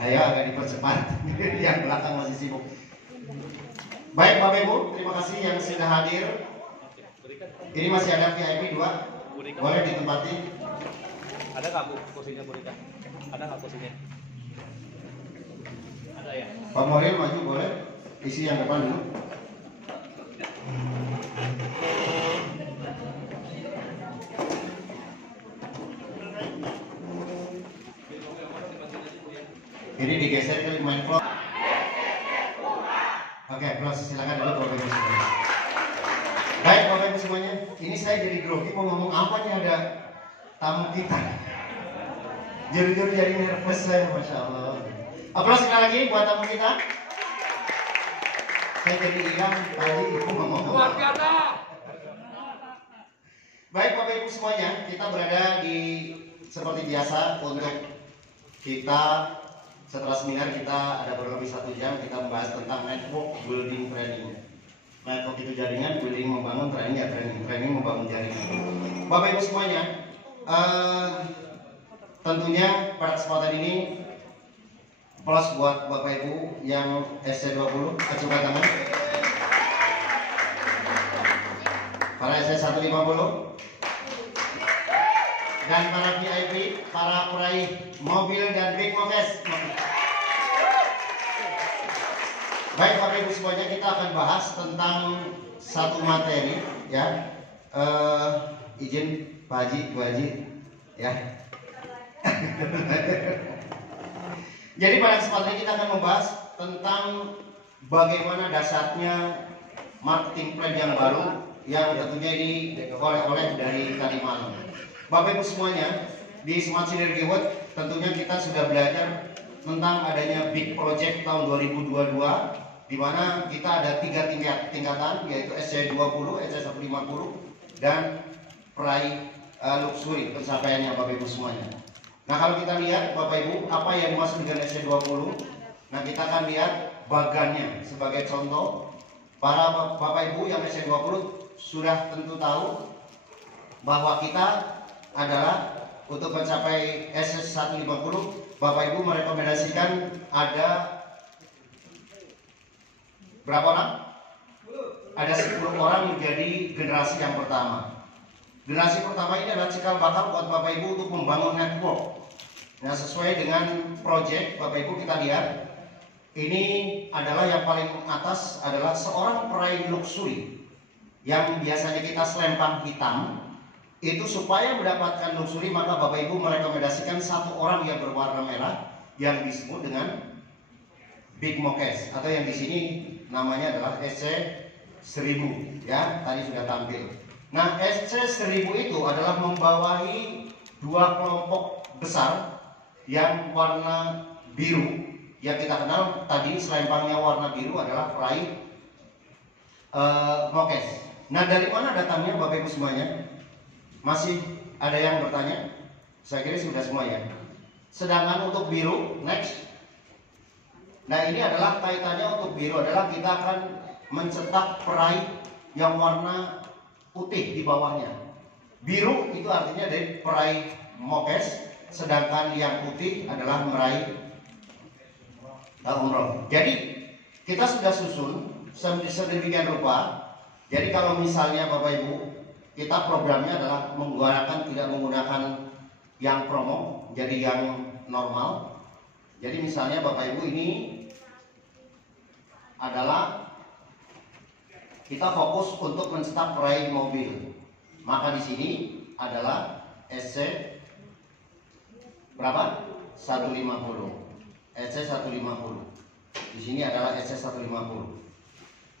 Ayo agak dipercepat. Yang belakang masih sibuk. Baik Bapak Ibu, terima kasih yang sudah hadir. Ini masih ada VIP 2. Boleh ditempati. Ada nggak Bu kursinya Bu Rika? Ada nggak kursinya? Ada ya? Pak Moril maju boleh. Isi yang depan dulu. Ini digeser ke main vlog. Oke, close. Silakan dulu Bapak Ibu semuanya. Baik Bapak Ibu semuanya, ini saya jadi grogi mau ngomong apa nih, ada tamu kita. Jujur jadi nervous saya, Masya Allah. Aplaus sekali lagi buat tamu kita. Saya jadi hilang tadi ngomong. Luar biasa. Baik Bapak Ibu semuanya, kita berada di seperti biasa untuk kita setelah seminar kita ada kurang lebih 1 jam kita membahas tentang network building training. Network itu jaringan, building membangun, training ya training membangun jaringan. Bapak Ibu semuanya, tentunya pada kesempatan ini plus buat Bapak Ibu yang SC20, acungkan tangan. Para SC150 dan para VIP, para peraih mobil dan big mokes. Baik Bapak Ibu semuanya, kita akan bahas tentang satu materi ya. Izin Pak Haji, Bu Haji ya. Jadi pada kesempatan ini kita akan membahas tentang bagaimana dasarnya marketing plan yang baru yang tentunya ini oleh dari Kalimantan. Bapak Ibu semuanya, di Smart Synergy World tentunya kita sudah belajar tentang adanya big project tahun 2022 di mana kita ada 3 tingkatan yaitu SC20, SC150 dan peraih luxury pencapaiannya Bapak Ibu semuanya. Nah kalau kita lihat Bapak Ibu apa yang dimaksud dengan SC20, nah kita akan lihat bagannya sebagai contoh. Para Bapak Ibu yang SC20 sudah tentu tahu bahwa kita adalah untuk mencapai SS150, Bapak Ibu merekomendasikan ada berapa orang? Ada 10 orang menjadi generasi yang pertama. Generasi pertama ini adalah cikal bakal buat Bapak Ibu untuk membangun network. Nah sesuai dengan project Bapak Ibu kita lihat, ini adalah yang paling atas adalah seorang peraih luxury yang biasanya kita selempang hitam. Itu supaya mendapatkan luxury maka Bapak Ibu merekomendasikan 1 orang yang berwarna merah yang disebut dengan big mokes atau yang di sini namanya adalah SC1000 ya, tadi sudah tampil. Nah, SC1000 itu adalah membawahi 2 kelompok besar yang warna biru yang kita kenal tadi selempangnya warna biru adalah peraih mokes. Nah, dari mana datangnya Bapak Ibu semuanya? Masih ada yang bertanya? Saya kira sudah semua ya. Sedangkan untuk biru, next. Nah ini adalah kaitannya untuk biru adalah kita akan mencetak peraih yang warna putih di bawahnya. Biru itu artinya dari peraih mokes, sedangkan yang putih adalah meraih umroh. Jadi kita sudah susun sedemikian rupa. Jadi kalau misalnya Bapak Ibu kita programnya adalah tidak menggunakan yang promo, jadi yang normal. Jadi misalnya Bapak Ibu ini adalah kita fokus untuk mencetak peraih mobil. Maka di sini adalah SC berapa? 150. SC 150. Di sini adalah SC 150.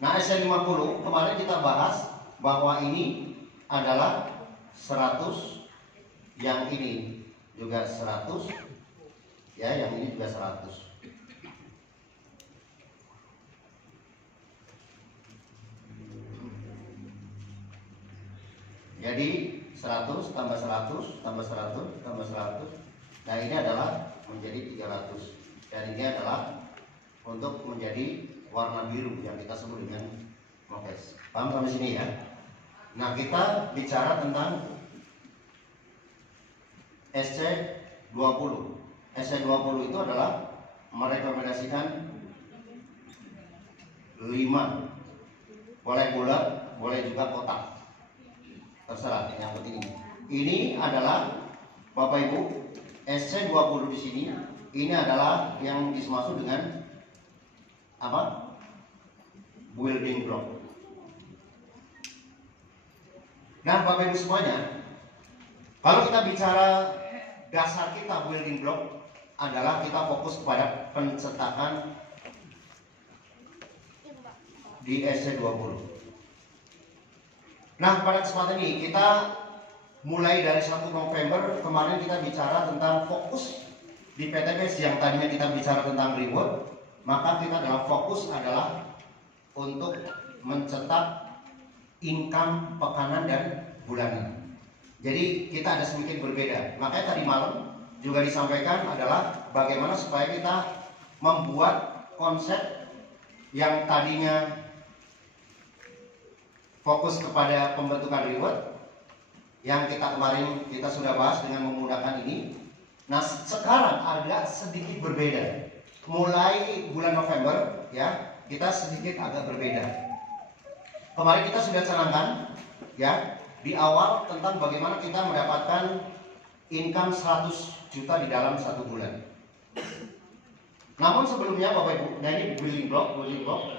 Nah, SC 50 kemarin kita bahas bahwa ini adalah 100, yang ini juga 100 ya, yang ini juga 100. Jadi 100 tambah 100 tambah 100 tambah 100. Nah ini adalah menjadi 300. Dan ini adalah untuk menjadi warna biru yang kita sebut dengan mokes. Paham sampai sini ya? Nah kita bicara tentang SC20. SC20 itu adalah merekomendasikan 5. Boleh bulat, boleh juga kotak. Terserah, yang penting ini. Ini adalah Bapak Ibu SC20 di sini. Ini adalah yang dimaksud dengan apa? Building block. Nah, Bapak Ibu semuanya, kalau kita bicara dasar kita building block adalah kita fokus kepada pencetakan di SC20. Nah, pada kesempatan ini kita mulai dari 1 November kemarin kita bicara tentang fokus di PTBS yang tadinya kita bicara tentang reward, maka kita dalam fokus adalah untuk mencetak income pekanan dan bulanan. Jadi kita ada sedikit berbeda. Makanya tadi malam juga disampaikan adalah bagaimana supaya kita membuat konsep yang tadinya fokus kepada pembentukan reward yang kita kemarin kita sudah bahas dengan menggunakan ini. Nah, sekarang agak sedikit berbeda. Mulai bulan November ya, kita sedikit agak berbeda. Kemarin kita sudah canangkan ya di awal tentang bagaimana kita mendapatkan income 100 juta di dalam 1 bulan. Namun sebelumnya Bapak Ibu, nah ini building block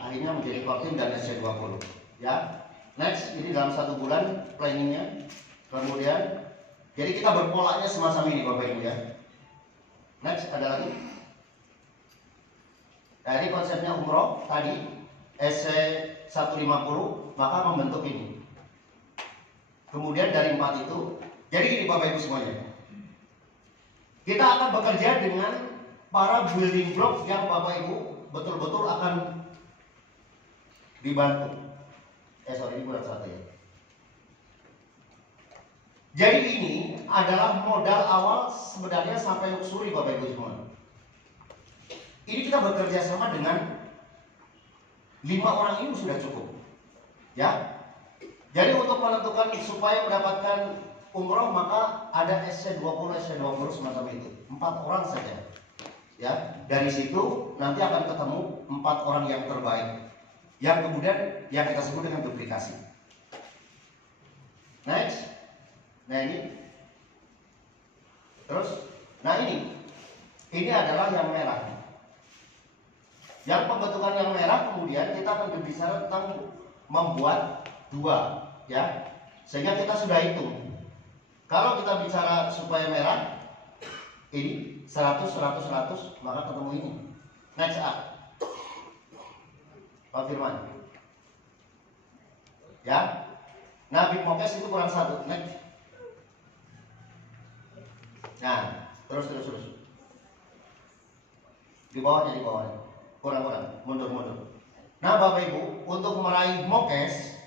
akhirnya menjadi Kortim dan SC20 ya. Next, ini dalam 1 bulan planningnya. Kemudian, jadi kita berpolanya semacam ini Bapak Ibu ya. Next, ada lagi. Nah, ini konsepnya umroh tadi SC150, maka membentuk ini. Kemudian dari 4 itu, jadi gini Bapak Ibu semuanya. Kita akan bekerja dengan para building block yang Bapak Ibu betul-betul akan dibantu. Ini kurang satu ya. Jadi ini adalah modal awal sebenarnya sampai luxury Bapak Ibu semua. Ini kita bekerja sama dengan 5 orang ini sudah cukup. Ya. Jadi untuk menentukan supaya mendapatkan umroh maka ada SC20 semacam itu. 4 orang saja. Ya, dari situ nanti akan ketemu 4 orang yang terbaik. Yang kemudian yang kita sebut dengan duplikasi. Next. Nah ini. Terus, nah ini adalah yang merah. Yang pembentukan yang merah kemudian kita akan berbicara tentang membuat 2 ya. Sehingga kita sudah hitung. Kalau kita bicara supaya merah ini 100 maka ketemu ini. Next up. Pak Firman. Ya. Nah, Big Mokes itu kurang 1. Next. Nah, terus. Di bawahnya. Kurang. Mundur. Nah, Bapak Ibu, untuk meraih Mokes,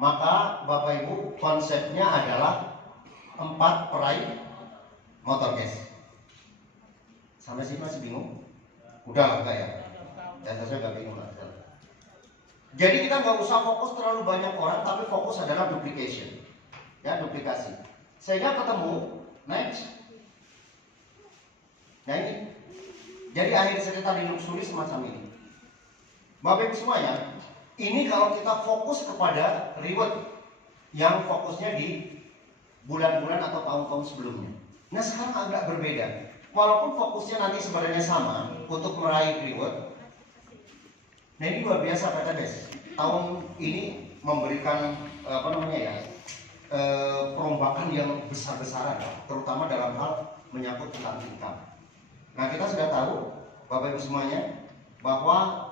maka Bapak Ibu konsepnya adalah 4 peraih motor cash. Sampai sini masih bingung? Udah lah enggak ya? Saya nggak bingung lah. Jadi kita nggak usah fokus terlalu banyak orang, tapi fokus adalah duplication, ya duplikasi. Sehingga ketemu next. Nah ini. Jadi akhir cerita di luxury semacam ini. Bapak Ibu semuanya, ini kalau kita fokus kepada reward yang fokusnya di bulan-bulan atau tahun-tahun sebelumnya. Nah sekarang agak berbeda. Walaupun fokusnya nanti sebenarnya sama untuk meraih reward. Nah ini luar biasa PTBS. Tahun ini memberikan perombakan yang besar-besaran, terutama dalam hal menyangkut tentang income. Nah kita sudah tahu Bapak Ibu semuanya bahwa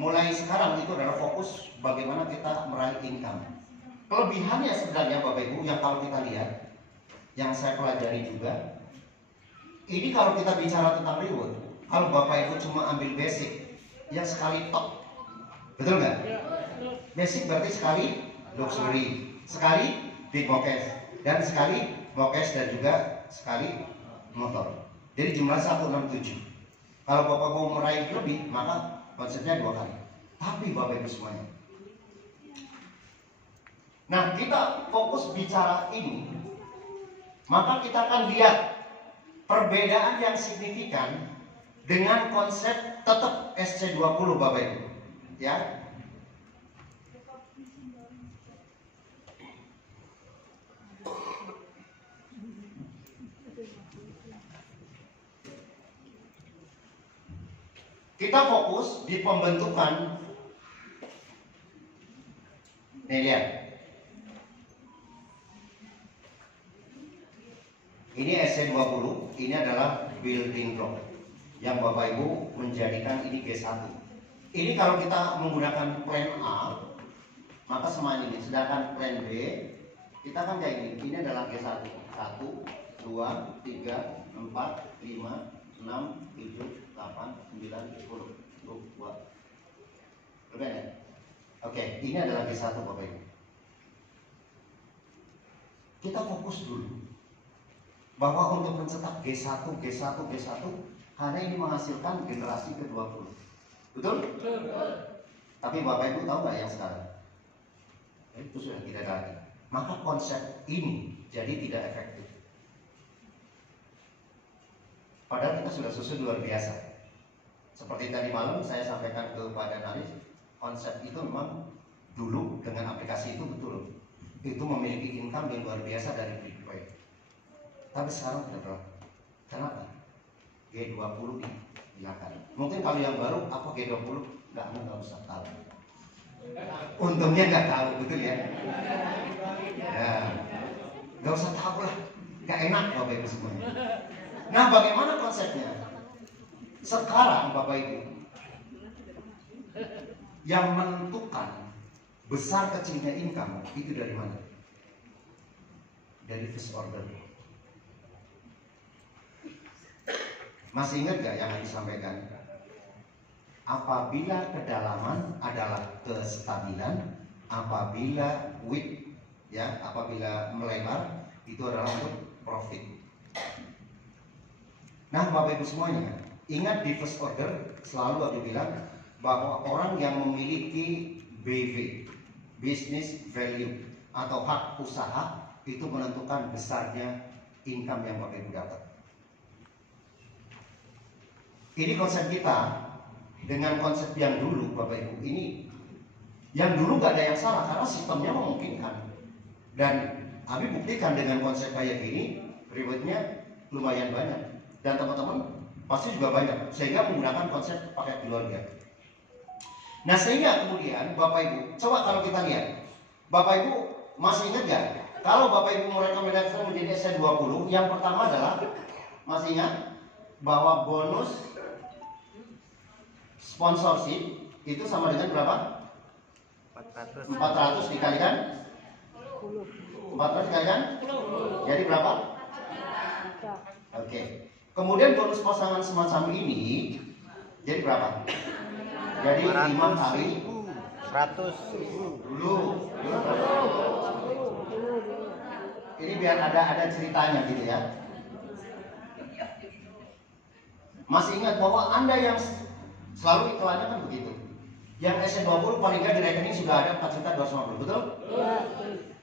mulai sekarang itu adalah fokus bagaimana kita meraih income. Kelebihannya sebenarnya Bapak Ibu yang kalau kita lihat, yang saya pelajari juga, ini kalau kita bicara tentang reward, kalau Bapak Ibu cuma ambil basic, yang sekali top. Betul nggak? Basic berarti sekali luxury, sekali big mokes, dan sekali mokes dan juga sekali motor. Jadi jumlah 167. Kalau Bapak mau meraih lebih, maka konsepnya 2 kali. Tapi Bapak Ibu semuanya. Nah kita fokus bicara ini, maka kita akan lihat perbedaan yang signifikan dengan konsep tetap SC20 Bapak Ibu. Ya. Kita fokus di pembentukan. Nih lihat. Ini SC20, ini adalah building block yang Bapak Ibu menjadikan ini G1. Ini kalau kita menggunakan plan A, maka semuanya ini. Sedangkan plan B, kita kan kayak ini. Ini adalah G1. 1, 2, 3, 4, 5, 6, 7, 8, 9, 10. Tuh, buat. Udah ya? Oke, ini adalah G1 Bapak Ibu. Kita fokus dulu bahwa untuk mencetak G1 karena ini menghasilkan generasi ke-20. Betul? Tapi Bapak Ibu tahu nggak yang sekarang? Itu sudah tidak ada lagi. Maka konsep ini jadi tidak efektif. Padahal kita sudah susun luar biasa. Seperti tadi malam saya sampaikan kepada Naris, konsep itu memang dulu dengan aplikasi itu betul. Itu memiliki income yang luar biasa dari Bitcoin. Tapi sekarang tidak berlaku. Kenapa? G20 dihilangkan. Mungkin kalau yang baru apa G20 nggak usah tahu. Untungnya nggak tahu, betul ya? Ya, nggak usah tahu lah. Nggak enak Bapak Ibu semuanya. Nah, bagaimana konsepnya? Sekarang Bapak Ibu, yang menentukan besar kecilnya income itu dari mana? Dari first order. Masih ingat gak yang disampaikan? Apabila kedalaman adalah kestabilan, apabila width, ya, apabila melebar itu adalah untuk profit. Nah, Bapak Ibu semuanya, ingat di first order selalu ada bilang bahwa orang yang memiliki BV, business value atau hak usaha itu menentukan besarnya income yang Bapak Ibu dapat. Ini konsep kita dengan konsep yang dulu Bapak Ibu. Ini yang dulu nggak ada yang salah karena sistemnya memungkinkan. Dan Abi buktikan dengan konsep kayak gini, rewardnya lumayan banyak. Dan teman-teman pasti juga banyak. Sehingga menggunakan konsep paket keluarga. Nah sehingga kemudian Bapak Ibu, coba kalau kita lihat, Bapak Ibu masih ingat gak? Kalau Bapak Ibu merekomendasikan menjadi SC20, yang pertama adalah, masih ingat bahwa bonus sponsorship itu sama dengan berapa? 400 dikalikan 400 dikalikan jadi berapa? Oke. Kemudian bonus pasangan semacam ini jadi berapa? Jadi 5 kali 100. dulu. Ini biar ada ceritanya gitu ya. Masih ingat bahwa Anda yang selalu iklannya kan begitu. Yang SC20 paling nggak di rekening sudah ada 4.250, betul?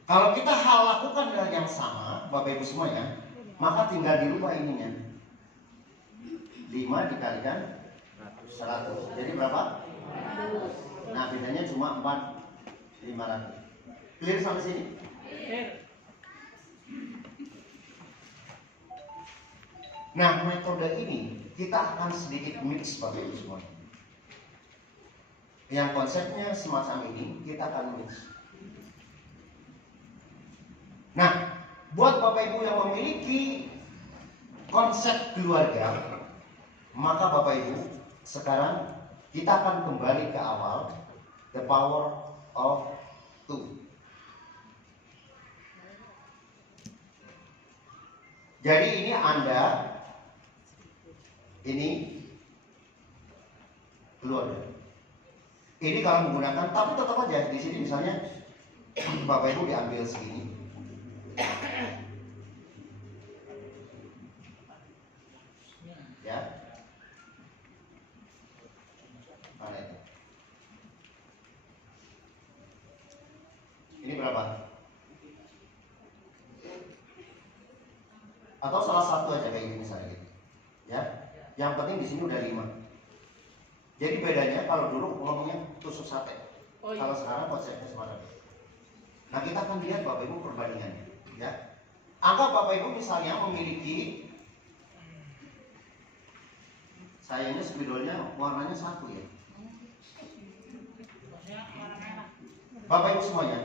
Kalau kita hal lakukan dengan yang sama, Bapak Ibu semuanya, maka tinggal dirubah ininya. 5 dikalikan 100. Jadi berapa? Nah, bedanya cuma 4.500. Clear sampai sini? Nah, metode ini kita akan sedikit mix Bapak Ibu semua. Yang konsepnya semacam ini kita akan mix. Nah, buat Bapak Ibu yang memiliki konsep keluarga, maka Bapak Ibu sekarang kita akan kembali ke awal, the power of 2. Jadi ini Anda, ini keluarga. Ini kalau menggunakan, tapi tetap aja di sini misalnya Bapak Ibu diambil segini. Ya. Mana itu? Ini berapa? Atau salah satu aja kayak gini misalnya gitu. Ya. Yang penting di sini udah 5. Jadi bedanya kalau dulu ngomongnya tusuk sate. Oh, iya. Kalau sekarang konsepnya semacam itu. Nah kita akan lihat Bapak Ibu perbandingannya, ya. Anggap Bapak Ibu misalnya memiliki, sayangnya spidolnya warnanya satu ya. Bapak Ibu semuanya,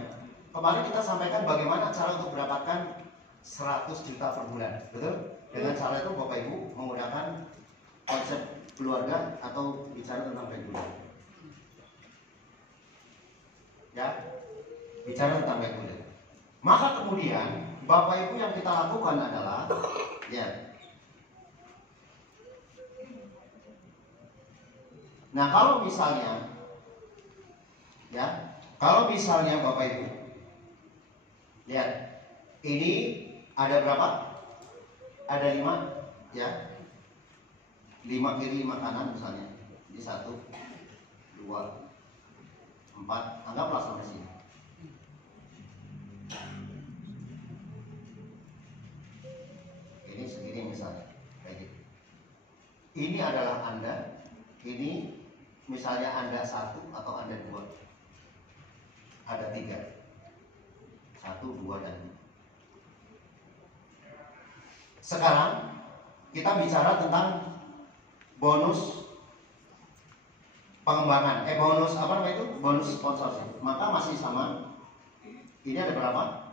kemarin kita sampaikan bagaimana cara untuk mendapatkan 100 juta per bulan, betul? Dengan cara itu Bapak Ibu menggunakan konsep keluarga atau bicara tentang reguler. Ya, bicara tentang reguler. Maka kemudian Bapak Ibu yang kita lakukan adalah, ya. Nah kalau misalnya, ya. Kalau misalnya Bapak Ibu lihat, ini ada berapa? Ada 5, ya. 5 kiri 5 kanan misalnya. Ini 1, 2, 4. Anggaplah sampai sini. Ini segini misalnya, kayak gitu. Ini adalah Anda. Ini misalnya Anda 1 atau Anda 2. Ada 3, 1, 2, dan 5. Sekarang kita bicara tentang bonus pengembangan, bonus apa namanya itu? Bonus sponsorship. Maka masih sama. Ini ada berapa?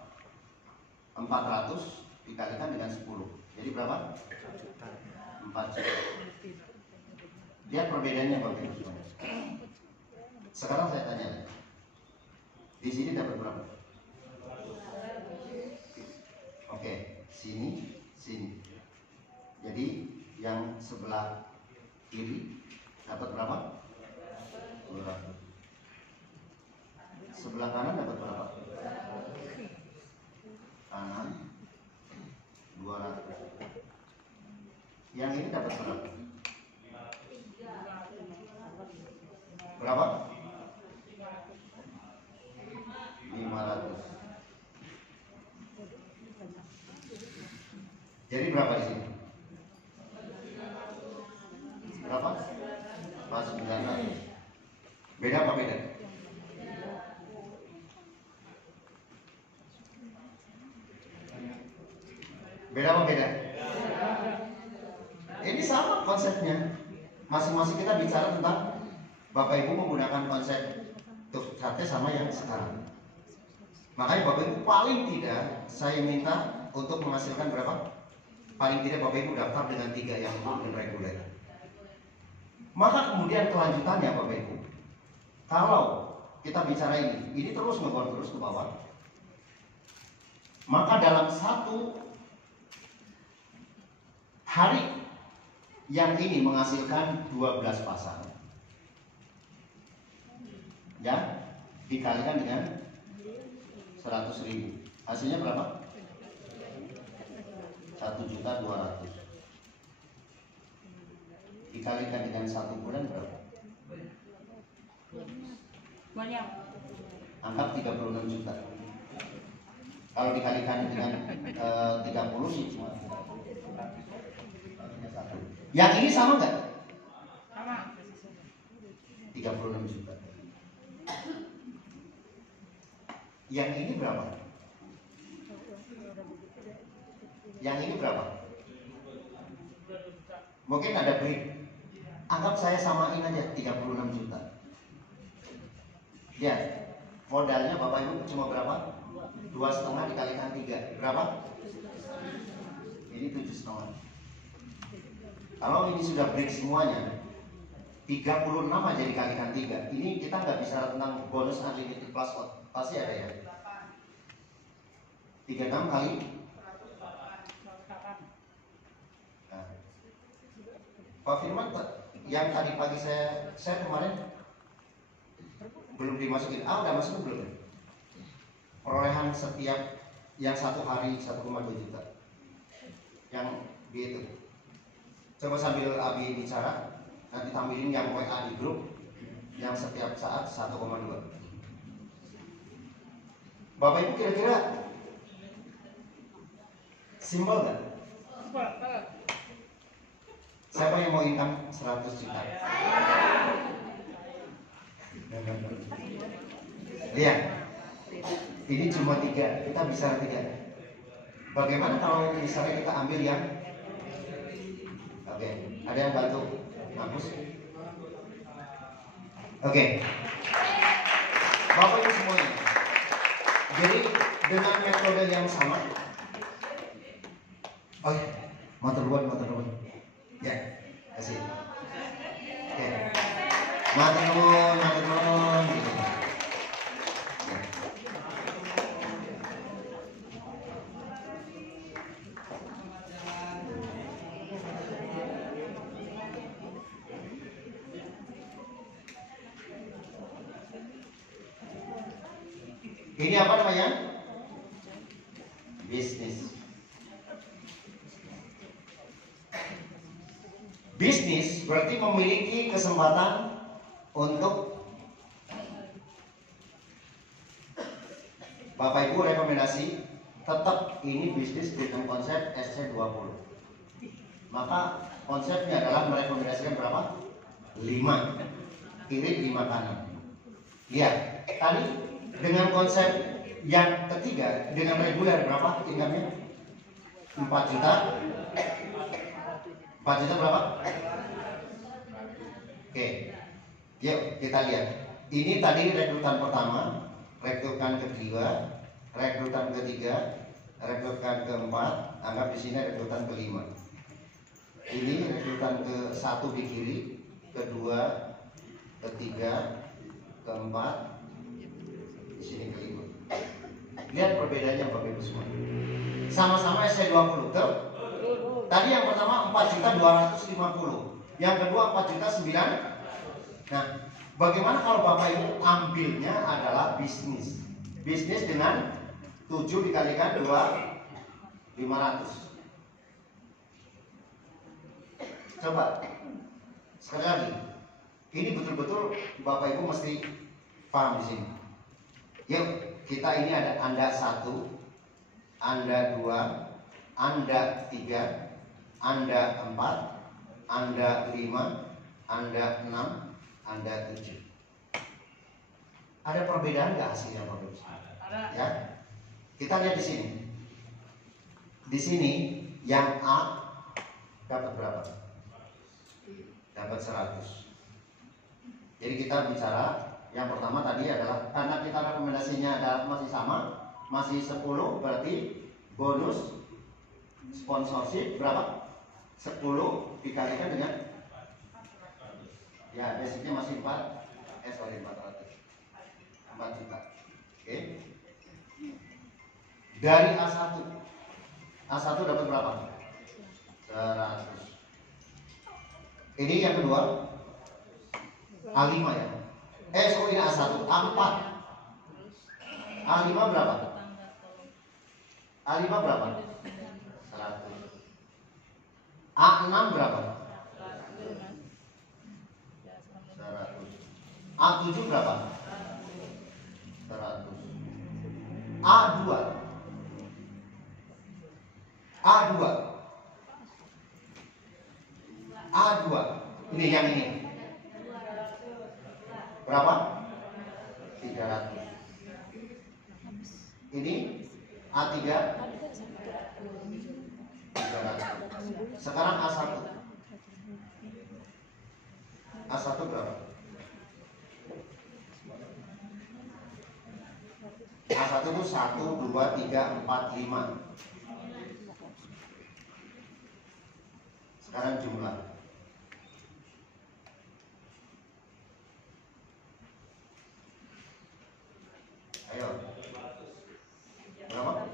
400 dikalikan dengan 10. Jadi berapa? 4 juta. Lihat perbedaannya Bapak Ibu semuanya. Sekarang saya tanya, di sini dapat berapa? Oke, sini, sini. Jadi yang sebelah kiri dapat berapa? 200. Sebelah kanan dapat berapa? Kanan 200. Yang ini dapat berapa? Berapa? 500. Jadi berapa di sini? Berapa? 900. Beda apa beda? Beda apa beda? Ini sama konsepnya. Masing-masing kita bicara tentang Bapak Ibu menggunakan konsep tusuk sate sama yang sekarang. Makanya Bapak Ibu paling tidak saya minta untuk menghasilkan berapa? Paling tidak Bapak Ibu daftar dengan 3 yang non reguler. Maka kemudian kelanjutannya Bapak Ibu, kalau kita bicara ini terus ngebor terus ke bawah, maka dalam 1 hari yang ini menghasilkan 12 pasang, ya, dikalikan dengan 100.000, hasilnya berapa? 1.200.000 dikalikan dengan 1 bulan berapa? Banyak. Anggap 36 juta. Kalau dikalikan dengan 30 sih cuma. Yang ini sama nggak? Sama. 36 juta. Yang ini berapa? Yang ini berapa? Mungkin ada break. Anggap saya samain aja 36 juta. Ya, modalnya Bapak Ibu cuma berapa? 2,5 dikalikan 3. Berapa? Ini 7,5. Kalau ini sudah break semuanya, 36 aja dikalikan 3. Ini kita nggak bicara tentang bonus unlimited plus out. Pasti ada ya. 36 kali. Nah, Pak Firman, yang tadi pagi saya kemarin belum dimasukin. Udah masukin belum? Perolehan setiap yang 1 hari 1,2 juta. Yang gitu. Coba sambil Abi bicara, nanti tampilin yang WA di grup yang setiap saat 1,2. Bapak Ibu kira-kira simpel nggak? Siapa yang mau income 100 juta? Lihat, ini cuma 3, kita bisa 3. Bagaimana kalau misalnya kita ambil yang Oke, ada yang bantu hapus? Oke, Bapak Ibu semuanya. Jadi dengan metode yang sama. Oh ya, motor nuwun. Ya, kasih. Oke, motor nuwun. Gitu. Ya. Ini apa namanya? Bisnis. Bisnis berarti memiliki kesempatan untuk Bapak Ibu rekomendasi tetap ini bisnis dengan konsep SC20. Maka konsepnya adalah merekomendasikan berapa? 5 kiri 5 kanan. Lihat, tadi dengan konsep yang ketiga dengan reguler berapa income-nya? 4 juta. 4 juta berapa? Oke, yuk kita lihat. Ini tadi rekrutan pertama, rekrutan kedua, rekrutan ketiga, rekrutan keempat. Anggap di sini rekrutan kelima. Ini rekrutan ke-1 di kiri, kedua, ketiga, keempat, di sini kelima. Lihat perbedaannya Bapak Ibu semua. Sama-sama SC20, betul? Tadi yang pertama 4.250, yang kedua 4.900. Nah, bagaimana kalau Bapak Ibu ambilnya adalah bisnis? Bisnis dengan 7 dikalikan 2, 500. Coba sekali lagi. Ini betul-betul Bapak Ibu mesti paham di sini. Yuk, kita ini ada Anda 1, Anda 2, Anda 3, Anda 4, Anda 5, Anda 6, Anda 7. Ada perbedaan nggak hasilnya Bapak Ibu? Ya, kita lihat di sini. Di sini yang A dapat berapa? Dapat 100. Jadi kita bicara yang pertama tadi adalah karena kita rekomendasinya adalah masih sama, masih 10, berarti bonus sponsorship berapa? 10 dikalikan dengan ya basicnya masih 400. 4 juta. Oke. Dari A1 dapat berapa? 100. Ini yang kedua A5 ya. Ini A1, A4. A5 berapa? A5 berapa? 100. A6 berapa? 100. A7 berapa? 100. A2. Ini yang ini. Berapa? 300. Ini A3 300. Sekarang A1. A1 berapa? A1 itu 1, 2, 3, 4, 5. Sekarang jumlah. Ayo. Berapa?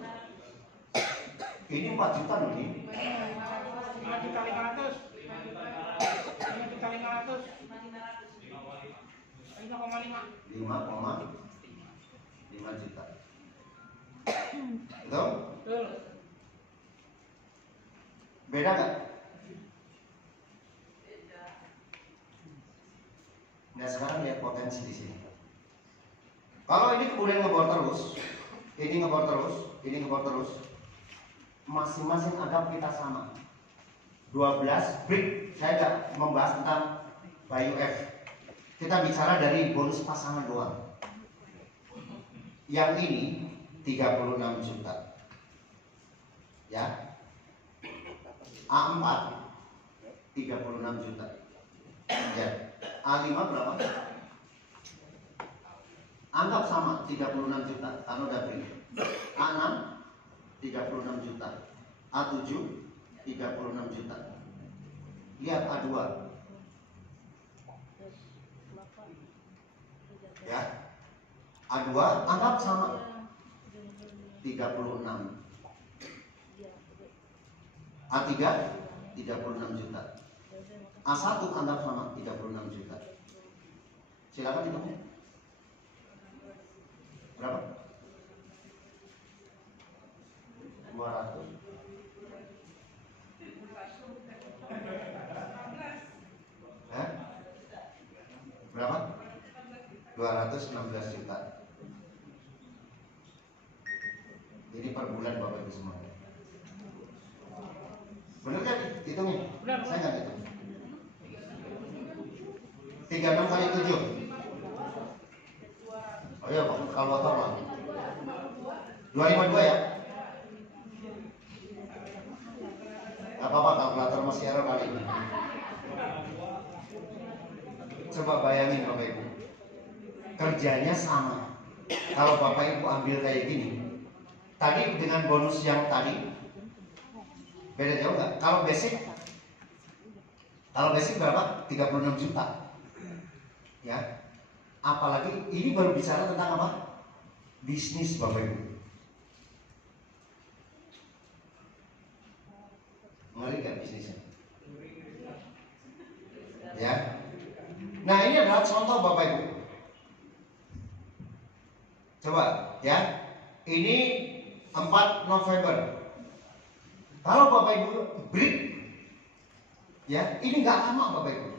Ini 4 juta loh ini. 5.500.000. 5.500.000. 5,5 juta. Betul? Betul. Beda nggak? Nah sekarang lihat potensi di sini. Kalau ini kemudian ngebor terus, ini ngebor terus, ini ngebor terus, masing-masing anggap kita sama. 12 break. Saya nggak membahas tentang Bayu F. Kita bicara dari bonus pasangan doang. Yang ini 36 juta. Ya. A4 36 juta. Ya. A5 berapa? Anggap sama 36 juta karena udah break. A6 36 juta. A7 36 juta. Lihat A2. Ya. A2 anggap sama 36. A3 36 juta. A1 anggap sama 36 juta. Silakan hitung. Berapa? 200. Hah? Berapa? 216 juta. Ini per bulan Bapak Ibu semua. Benar kan? Hitungnya? Saya nggak hitung. 36 kali 7. Oh iya, kalkulator lah. 252 ya? Gak apa-apa, kalkulator masih error kali ini. Coba bayangin Bapak Ibu, kerjanya sama. Kalau Bapak Ibu ambil kayak gini, tadi dengan bonus yang tadi beda jauh nggak? Kalau basic berapa? 36 juta. Ya, apalagi ini baru bicara tentang apa? Bisnis Bapak Ibu. Ngeri gak bisnisnya? Ya. Nah ini adalah contoh Bapak Ibu. Coba ya. Ini 4 November. Kalau Bapak Ibu break, ya ini nggak lama Bapak Ibu.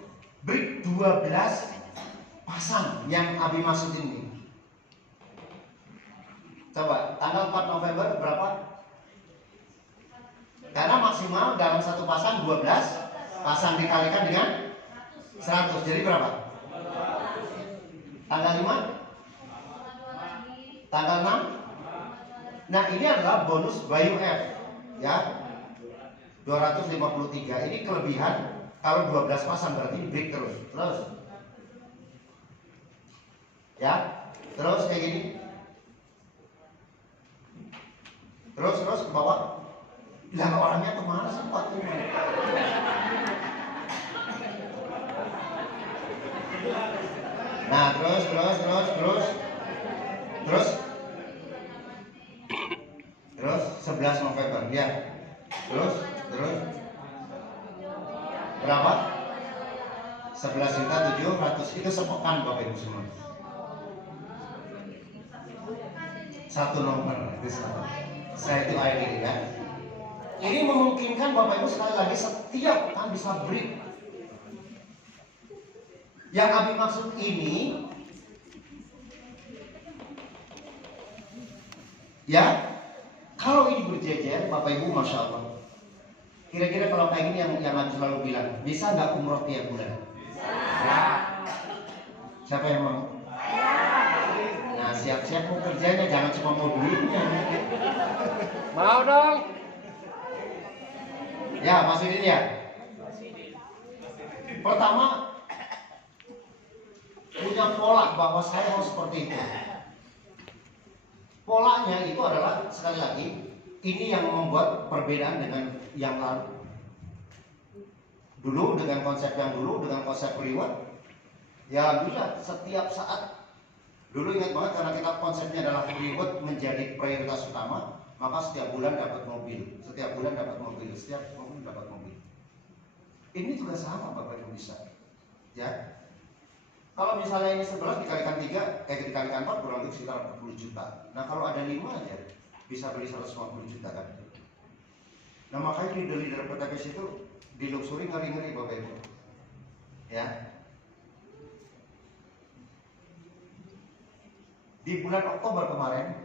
Break 12 pasang yang Abi maksudin ini. Coba tanggal 4 November berapa? Karena maksimal dalam satu pasang 12 pasang dikalikan dengan 100. Jadi berapa? Tanggal 5? Tanggal 6? Nah ini adalah bonus Bayu F. Ya 253. Ini kelebihan kalau 12 pasang berarti break terus. Ya, terus kayak gini. Terus ke bawah. Lah orangnya kemana sih Pak? Nah, terus 11 November ya. Terus berapa? 11.700 itu sepekan Bapak Ibu semua. 1 nomor itu sama. Saya itu ID ya. Ini memungkinkan Bapak Ibu sekali lagi setiap kan bisa break. Yang Abi maksud ini ya, kalau ini berjejer Bapak Ibu Masya Allah. Kira-kira kalau kayak gini yang Abi selalu bilang, bisa nggak umroh tiap bulan? Ya. Siapa yang mau? Nah siap-siap mau kerjanya, jangan cuma mau duitnya. Mau dong. Ya, Mas Udin ya. Pertama, punya pola bahwa saya mau seperti itu. Polanya itu adalah sekali lagi, ini yang membuat perbedaan dengan yang lalu. Dulu dengan konsep yang dulu dengan konsep reward, ya alhamdulillah setiap saat. Dulu ingat banget karena kita konsepnya adalah reward menjadi prioritas utama, maka setiap bulan dapat mobil, setiap bulan dapat mobil, setiap bulan dapat mobil. Ini juga sama Bapak Ibu bisa, ya. Kalau misalnya ini 11 dikalikan 3, dikalikan 4 kurang lebih sekitar 40 juta. Nah kalau ada 5 aja bisa beli 150 juta kan. Nah makanya leader-leader PTPS itu di luxury ngeri-ngeri Bapak Ibu, ya. Di bulan Oktober kemarin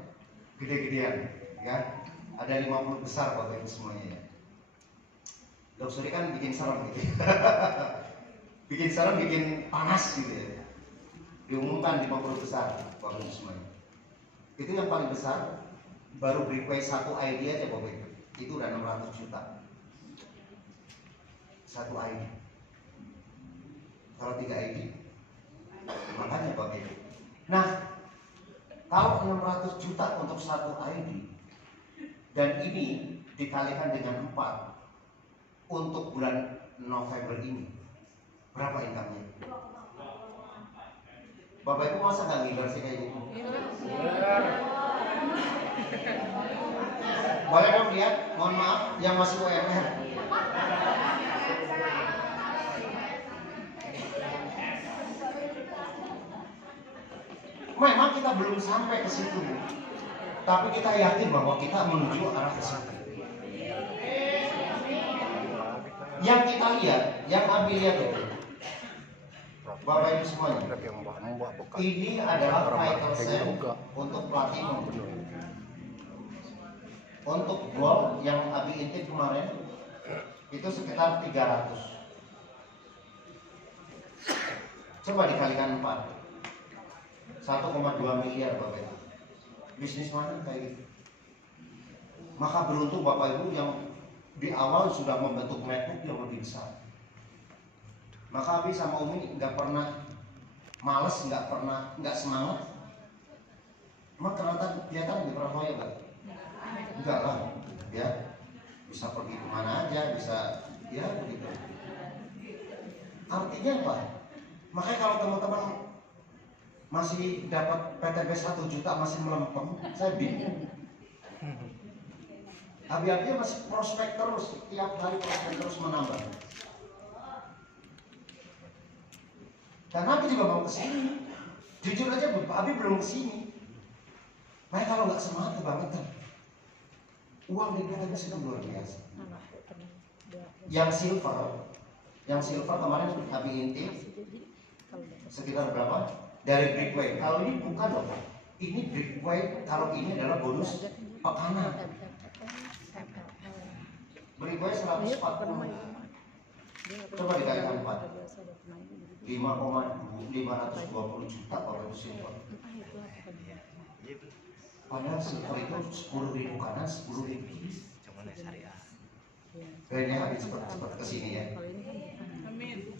gede-gedean, ya. Ada 50 besar Bapak Ibu semuanya ya. luxury kan bikin serem gitu. Bikin serem, bikin panas gitu ya. Diumumkan di 50 besar Bapak Ibu semuanya. Itu yang paling besar, baru Brickway 1 ID aja Bapak Ibu. Itu udah 600 juta. 1 ID. Kalau 3 ID, makanya Bapak Ibu. Nah, kalau 600 juta untuk 1 ID dan ini dikalikan dengan 4 untuk bulan November ini, berapa income-nya? Bapak Ibu masa nggak ngiler sih kayak gitu? Boleh dong lihat, mohon maaf yang masih UMR. Memang kita belum sampai ke situ, tapi kita yakin bahwa kita menuju arah ke situ. Yang kita lihat, yang ambil lihat itu, Bapak Ibu semuanya, ini adalah vital sign untuk platinum. Untuk gold yang Abi intip kemarin itu sekitar 300. Coba dikalikan 4, 1,2 miliar Bapak Ibu. Bisnis mana kayak gitu? Maka beruntung Bapak Ibu yang di awal sudah membentuk MacBook yang lebih besar. Maka Abi sama Umi nggak pernah males, nggak semangat. Emang kelihatan di Prabowo ya, Pak? Enggak lah, ya bisa pergi kemana aja, bisa ya begitu. Artinya apa? Makanya kalau teman-teman masih dapat PTB 1 juta masih melempem, saya bingung. Abi-abi masih prospek terus, tiap hari prospek terus menambah. Dan Abi juga mau kesini. Jujur aja, Abi belum kesini. Makanya kalau nggak semangat kebangetan. Uang di PTB itu luar biasa. Yang silver kemarin Abi intip sekitar berapa? Dari Brickway. Kalau ini bukan loh, ini Brickway. Kalau ini adalah bonus pekanan. Brickway 140. Coba dikalikan 4. 5,520 juta Bapak Ibu silver. Padahal silver itu 10.000 kanan, 10.000 kiri. Kayaknya habis cepat kesini ya.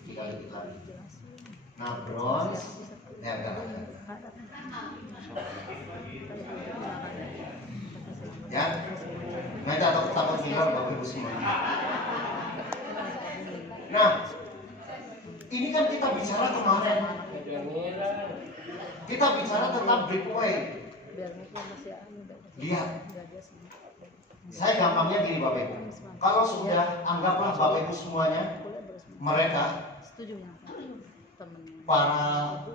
Kita lebih lagi. Nah, bronze, enggak. Ya, mereka takut bilang Bapak Ibu semuanya. Nah, ini kan kita bicara kemarin. Kita bicara tentang Brickway. Lihat, saya gampangnya gini Bapak Ibu. Kalau sudah anggaplah Bapak Ibu semuanya, mereka para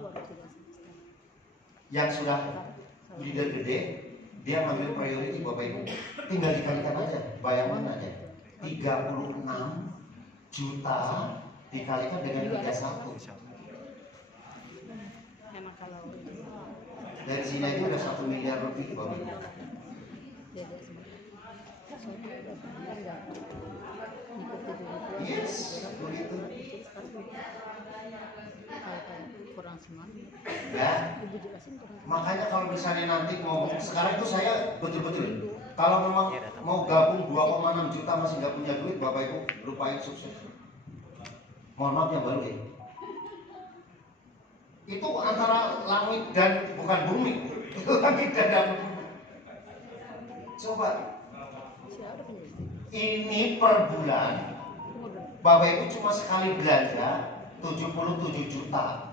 yang sudah leader gede, dia ngambil priority Bapak Ibu. Tinggal dikalikan aja, bayangin aja, 36 juta dikalikan dengan 31. Dari sini aja udah 1 miliar lebih Bapak Ibu. Yes, begitu. Ya, makanya kalau misalnya nanti ngomong sekarang itu saya betul-betul kalau memang mau gabung 2,6 juta masih nggak punya duit, Bapak Ibu lupain sukses. Mohon maaf yang baru ya. Itu antara langit dan bukan bumi, langit dan bumi. Coba ini per bulan Bapak Ibu cuma sekali belanja 77 juta,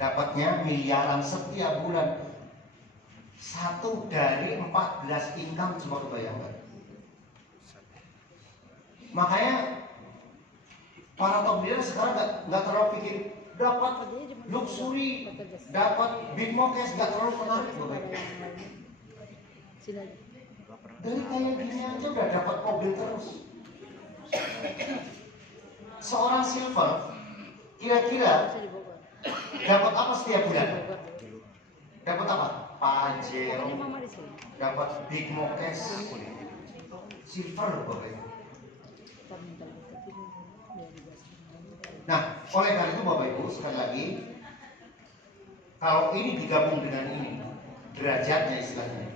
dapatnya miliaran setiap bulan. 1 dari 14 income, coba kebayangkan. Makanya para top leader sekarang nggak terlalu pikir dapat luxury, dapat big cash, nggak terlalu menarik Bapak Ibu. Dari kayak gini aja udah dapat mobil terus. Seorang silver kira-kira dapat apa setiap bulan? Dapat apa? Pajero, dapat big cash, silver Bapak Ibu. Nah, oleh karena itu Bapak Ibu sekali lagi, kalau ini digabung dengan ini, derajatnya istilahnya.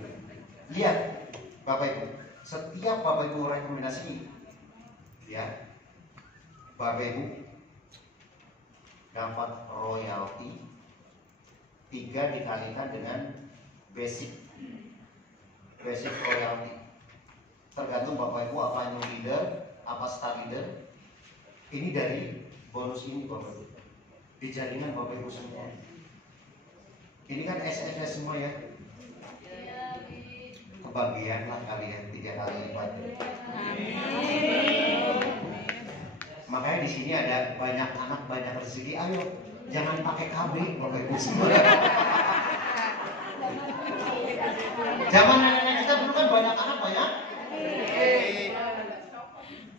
Lihat Bapak Ibu, setiap Bapak Ibu rekomendasi, ya, Bapak Ibu dapat royalti 3 dikalikan dengan basic royalty. Tergantung Bapak Ibu apa new leader, apa star leader. Ini dari bonus ini Bapak Ibu. Di jaringan Bapak Ibu semua. Ini kan SSS semua ya. Kebagian lah kalian 3 kali lipat. Makanya di sini ada banyak anak, banyak rezeki. Ayo, jangan pakai KB Bapak Ibu semua. Zaman nenek-nenek kita dulu kan banyak anak banyak.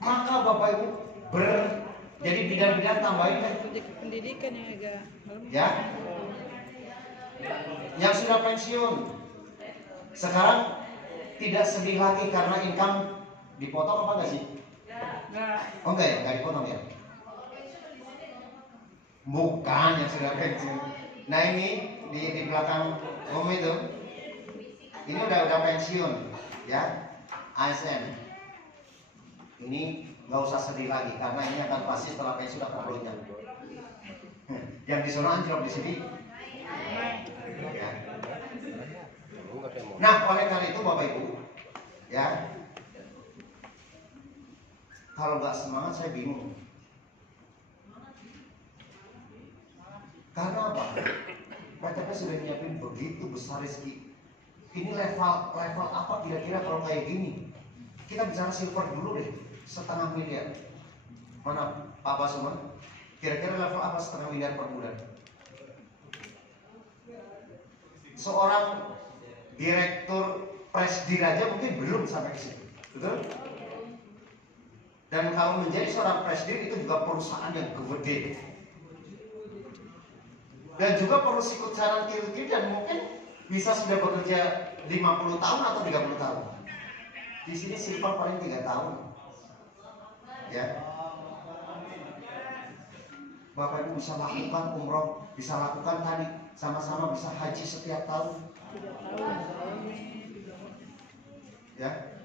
Maka Bapak Ibu jadi bidang-bidang tambahin kan. Pendidikan yang agak Ya. Yang sudah pensiun sekarang tidak sedih lagi karena income dipotong apa enggak sih? Oh enggak dipotong ya. Bukan yang sudah pensiun. Nah ini di belakang Om itu, ini udah pensiun, ya, ASN. Ini nggak usah sedih lagi karena ini akan pasti setelah pensiun akan melonjak. Yang disuruh anjlok di sini. Ya. Nah, oleh karena itu Bapak Ibu, ya, kalau nggak semangat saya bingung. Karena apa? PTP sudah nyiapin begitu besar rezeki. Ini level apa kira-kira kalau kayak gini? Kita bicara silver dulu deh, 0,5 miliar. Mana Pak Basuman? Kira-kira level apa 0,5 miliar per bulan? Seorang direktur presdir aja mungkin belum sampai ke situ, betul? Dan kalau menjadi seorang presdir itu juga perusahaan yang gede. Dan juga perlu sikut saran kiri dan mungkin bisa sudah bekerja 50 tahun atau 30 tahun. Di sini silver paling 3 tahun. Ya. Bapak Ibu bisa lakukan umroh, bisa lakukan tadi, sama-sama bisa haji setiap tahun. Ya.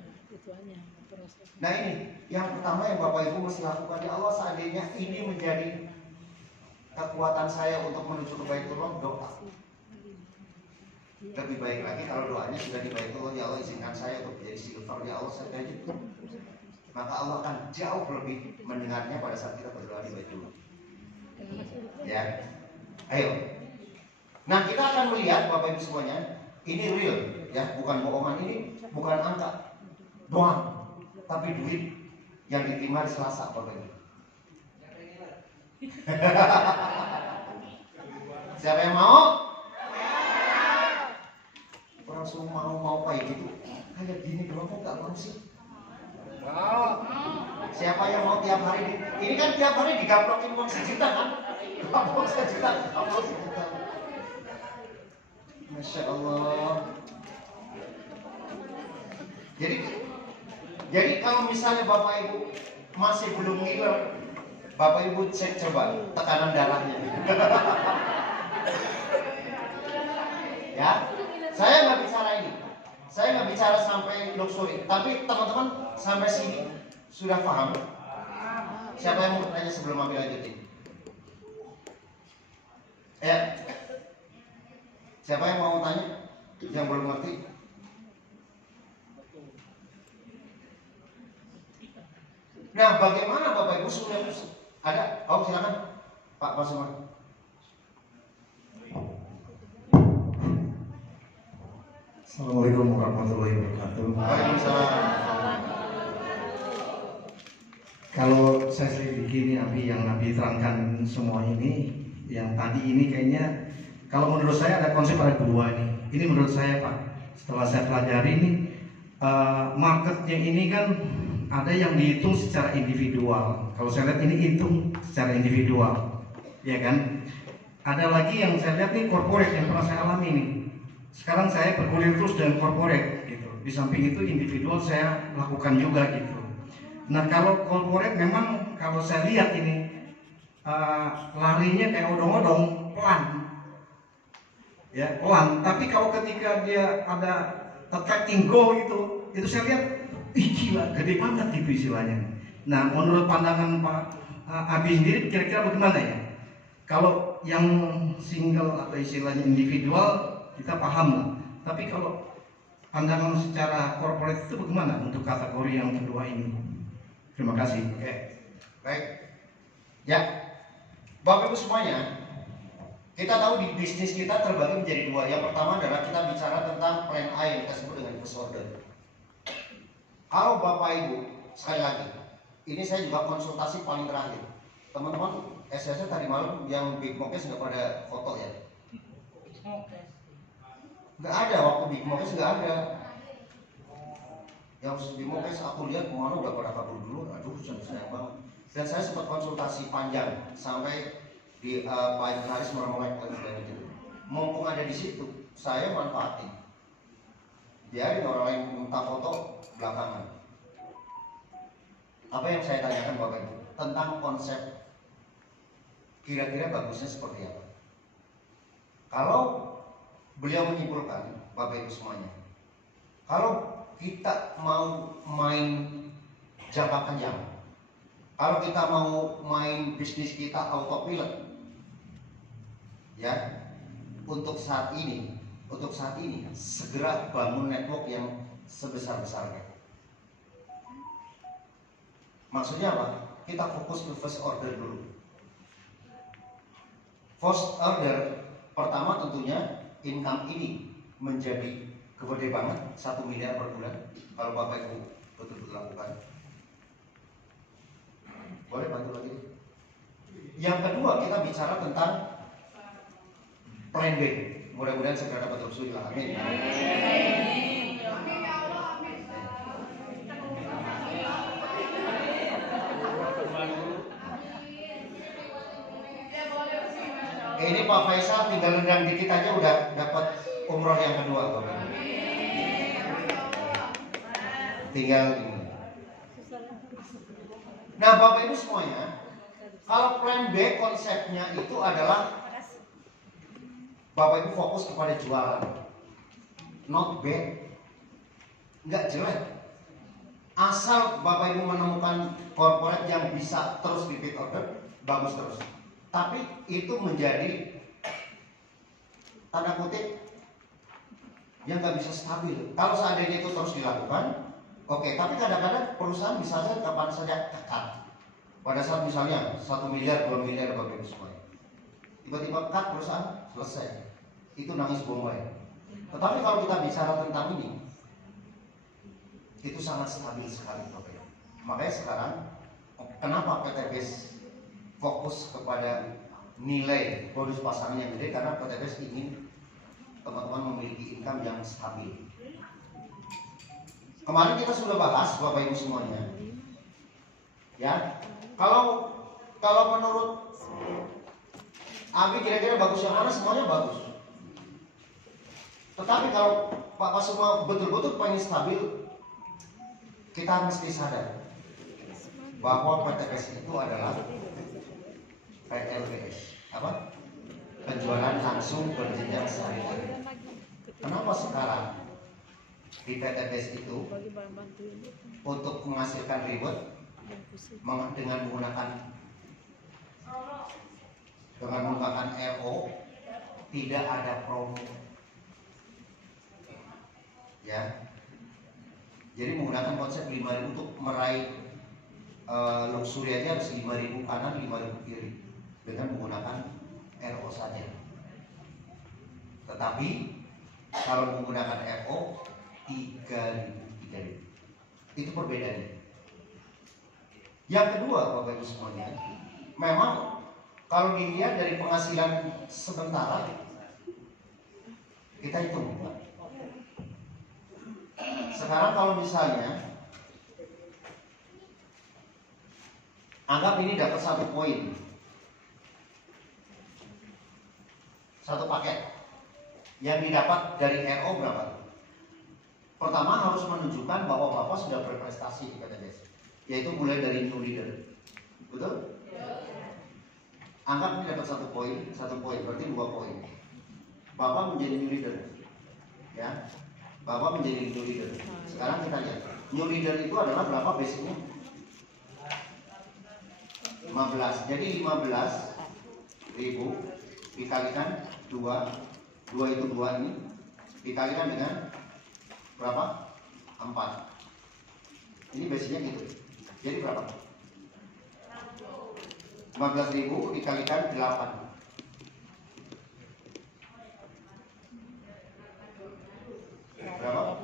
Nah ini yang pertama yang Bapak Ibu mesti lakukan. Ya Allah, seandainya ini menjadi kekuatan saya untuk menuju ke Baitullah, doa. Lebih baik lagi kalau doanya sudah di Baitullah, ya Allah izinkan saya untuk menjadi silver, ya Allah saya gaji. Maka Allah akan jauh lebih mendengarnya pada saat kita berdoa di Baitullah. Ya, ayo. Nah kita akan melihat Bapak Ibu semuanya, ini real, ya, bukan bohongan, ini bukan angka doang, tapi duit yang diterima di Selasa Bapak Ibu. Siapa yang mau? Orang semua mau kayak gitu. Kayak gini doang kok gak mau sih? Siapa yang mau tiap hari ini kan tiap hari digaplokin uang 1 juta kan? Uang 1 juta, uang 1 juta. Masya Allah. Jadi kalau misalnya Bapak Ibu masih belum ngiler, Bapak Ibu cek coba tekanan darahnya. Ya, saya nggak bicara ini. Saya nggak bicara sampai luxury. Tapi teman-teman sampai sini sudah paham? Siapa yang mau bertanya sebelum ambil lanjutin? Ya. Siapa yang mau tanya? Yang belum ngerti? Nah, bagaimana Bapak Ibu sudah ada? Oh, silakan Pak Basuman. Assalamualaikum warahmatullahi wabarakatuh. Waalaikumsalam. Kalau saya selidiki ini yang Nabi terangkan semua ini, yang tadi ini kayaknya, kalau menurut saya ada konsep ada 2 nih. Ini menurut saya Pak, setelah saya pelajari ini, marketnya ini kan ada yang dihitung secara individual. Kalau saya lihat ini hitung secara individual, ya kan? Ada lagi yang saya lihat nih corporate yang pernah saya alami nih. Sekarang saya bergulir terus dengan corporate gitu. Di samping itu individual saya lakukan juga gitu. Nah kalau corporate memang kalau saya lihat ini larinya kayak odong-odong, pelan, ya pelan. Tapi kalau ketika dia ada attacking goal itu saya lihat, ih gila, gede banget itu istilahnya. Nah menurut pandangan Pak Abi sendiri kira-kira bagaimana ya? Kalau yang single atau istilahnya individual kita paham lah. Tapi kalau pandangan secara corporate itu bagaimana untuk kategori yang kedua ini? Terima kasih. Oke, baik. Ya, Bapak Ibu semuanya, kita tahu di bisnis kita terbagi menjadi dua. Yang pertama adalah kita bicara tentang plan A yang kita sebut dengan first order. Kalau Bapak Ibu, sekali lagi, ini saya juga konsultasi paling terakhir. Teman-teman, SSnya tadi malam yang Big Mokes nggak pada foto ya? Nggak ada, waktu Big Mokes nggak ada. Yang Big Mokes aku lihat kemana udah pada kabur dulu, aduh sayang banget. Dan saya sempat konsultasi panjang sampai di Pak Haris meremolek lagi dan itu. Mumpung ada di situ, saya manfaatin. Biarin orang lain minta foto belakangan. Apa yang saya tanyakan Bapak Ibu tentang konsep kira-kira bagusnya seperti apa? Kalau beliau menyimpulkan, Bapak Ibu semuanya, kalau kita mau main jangka panjang, kalau kita mau main bisnis kita autopilot, ya, untuk saat ini segera bangun network yang sebesar-besarnya. Maksudnya apa? Kita fokus ke first order dulu. First order pertama tentunya income ini menjadi gede banget, 1 miliar per bulan kalau Bapak Ibu betul-betul lakukan. Boleh bantu lagi? Yang kedua kita bicara tentang plan B. Mudah-mudahan segera dapat restu juga. Amin. Ini Pak Faisal tinggal rendang dikit aja udah dapat umroh yang kedua, Bapak. Tinggal ini. Nah, Bapak Ibu semuanya, kalau plan B konsepnya itu adalah Bapak Ibu fokus kepada jualan, not bad, nggak jelek. Asal Bapak Ibu menemukan corporate yang bisa terus repeat order, bagus terus. Tapi itu menjadi tanda kutip yang nggak bisa stabil. Kalau seandainya itu terus dilakukan, oke. Tapi kadang-kadang perusahaan bisa saja kapan saja cut. Pada saat misalnya 1 miliar, 2 miliar Bapak Ibu semuanya, tiba-tiba cut perusahaan selesai. Itu nangis bombay. Tetapi kalau kita bicara tentang ini, itu sangat stabil sekali Bapak Ibu. Makanya sekarang kenapa PTBS fokus kepada nilai bonus pasangan yang gede, karena PTBS ingin teman-teman memiliki income yang stabil. Kemarin kita sudah bahas Bapak Ibu semuanya, ya. Kalau menurut Abi kira-kira bagus yang mana? Semuanya bagus. Tetapi kalau Bapak semua betul-betul pengen stabil, kita mesti sadar bahwa PTBS itu adalah PLBS, apa? Penjualan langsung berjenjang sehari-hari. Kenapa sekarang di PTBS itu untuk menghasilkan reward dengan menggunakan RO tidak ada promo, ya. Jadi menggunakan konsep 5.000 untuk meraih luxury aja harus 5.000 kanan 5.000 kiri dengan menggunakan RO saja. Tetapi kalau menggunakan RO 3.000. Itu perbedaannya. Yang kedua Bapak Ibu semuanya, memang kalau dilihat dari penghasilan sementara, kita hitung. Sekarang kalau misalnya anggap ini dapat 1 poin, 1 paket, yang didapat dari RO berapa? Pertama harus menunjukkan bahwa Bapak sudah berprestasi di PTBS. yaitu mulai dari new leader. Betul? Anggap ini dapat 1 poin, berarti 2 poin. Bapak menjadi new leader, ya. Bapak menjadi new leader. Sekarang kita lihat, new leader itu adalah berapa basicnya? 15. Jadi 15.000 dikalikan 2 itu 2 ini dikalikan dengan berapa? 4. Ini basicnya gitu. Jadi berapa? 15.000 dikalikan 8. Berapa?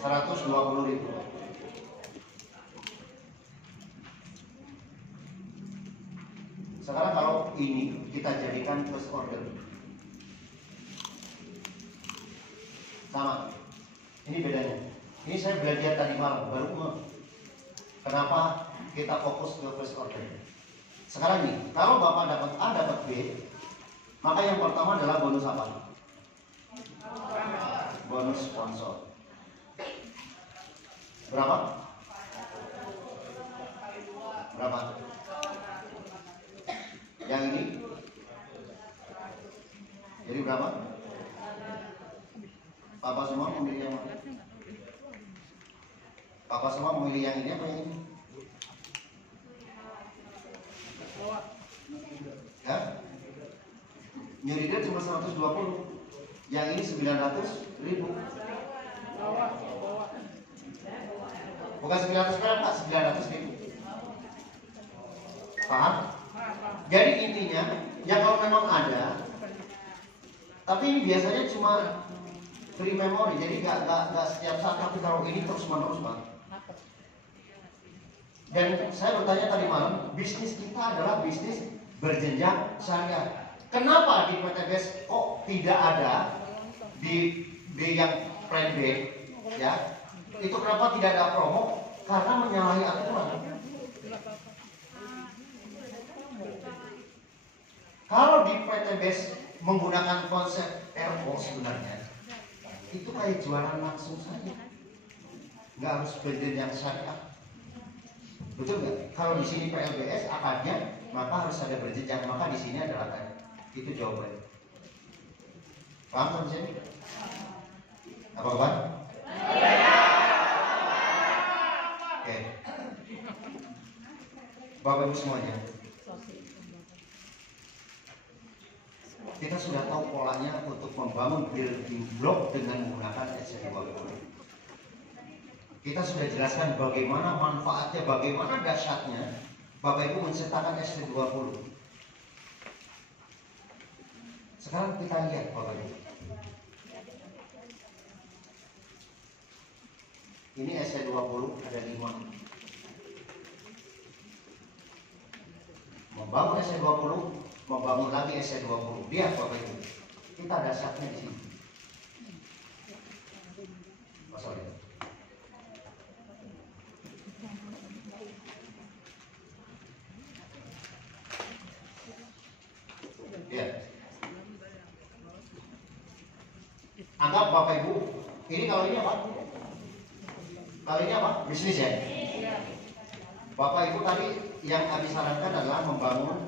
120.000. Sekarang kalau ini kita jadikan first order, sama. Ini bedanya. Ini saya belajar tadi malam, baru kenapa kita fokus ke first order. Sekarang nih, kalau Bapak dapat A, dapat B, maka yang pertama adalah bonus apa? Bonus sponsor. Berapa? Berapa? Yang ini? Jadi berapa? Papa semua memilih yang mana? Papa semua memilih yang ini apa yang ini? Ya? New leader cuma 120. Yang ini 900.000. Bukan 900 berapa? 900.000. Paham? Jadi intinya, ya kalau memang ada, tapi ini biasanya cuma free memory, jadi nggak setiap saat, tapi kalau ini terus menerus Pak. Dan saya bertanya tadi malam, bisnis kita adalah bisnis berjenjang syariah. Kenapa di PTBS kok tidak ada di yang plan B, ya? Itu kenapa tidak ada promo? Karena menyalahi aturan. Kalau di PTBS menggunakan konsep RO sebenarnya, itu kayak jualan langsung saja, nggak harus berjenjang syariah. Betul nggak? Kalau di sini PLBS akadnya, maka harus ada berjenjang. Maka di sini adalah akad. Itu jawabannya. Paham sampai sini? Apa kabar? Oke. Bapak Ibu semuanya, kita sudah tahu polanya untuk membangun building block dengan menggunakan SC20. Kita sudah jelaskan bagaimana manfaatnya, bagaimana dahsyatnya Bapak Ibu menciptakan SC20. Sekarang kita lihat Bapak Ibu. Ini SC20 ada 5. Membangun SC20, membangun lagi SC20. Lihat Bapak Ibu. Kita dahsyatnya di sini. Masalah. Ya. Anggap Bapak Ibu, ini kalau ini apa? Kalau ini apa? Bisnis ya? Bapak Ibu tadi yang kami sarankan adalah membangun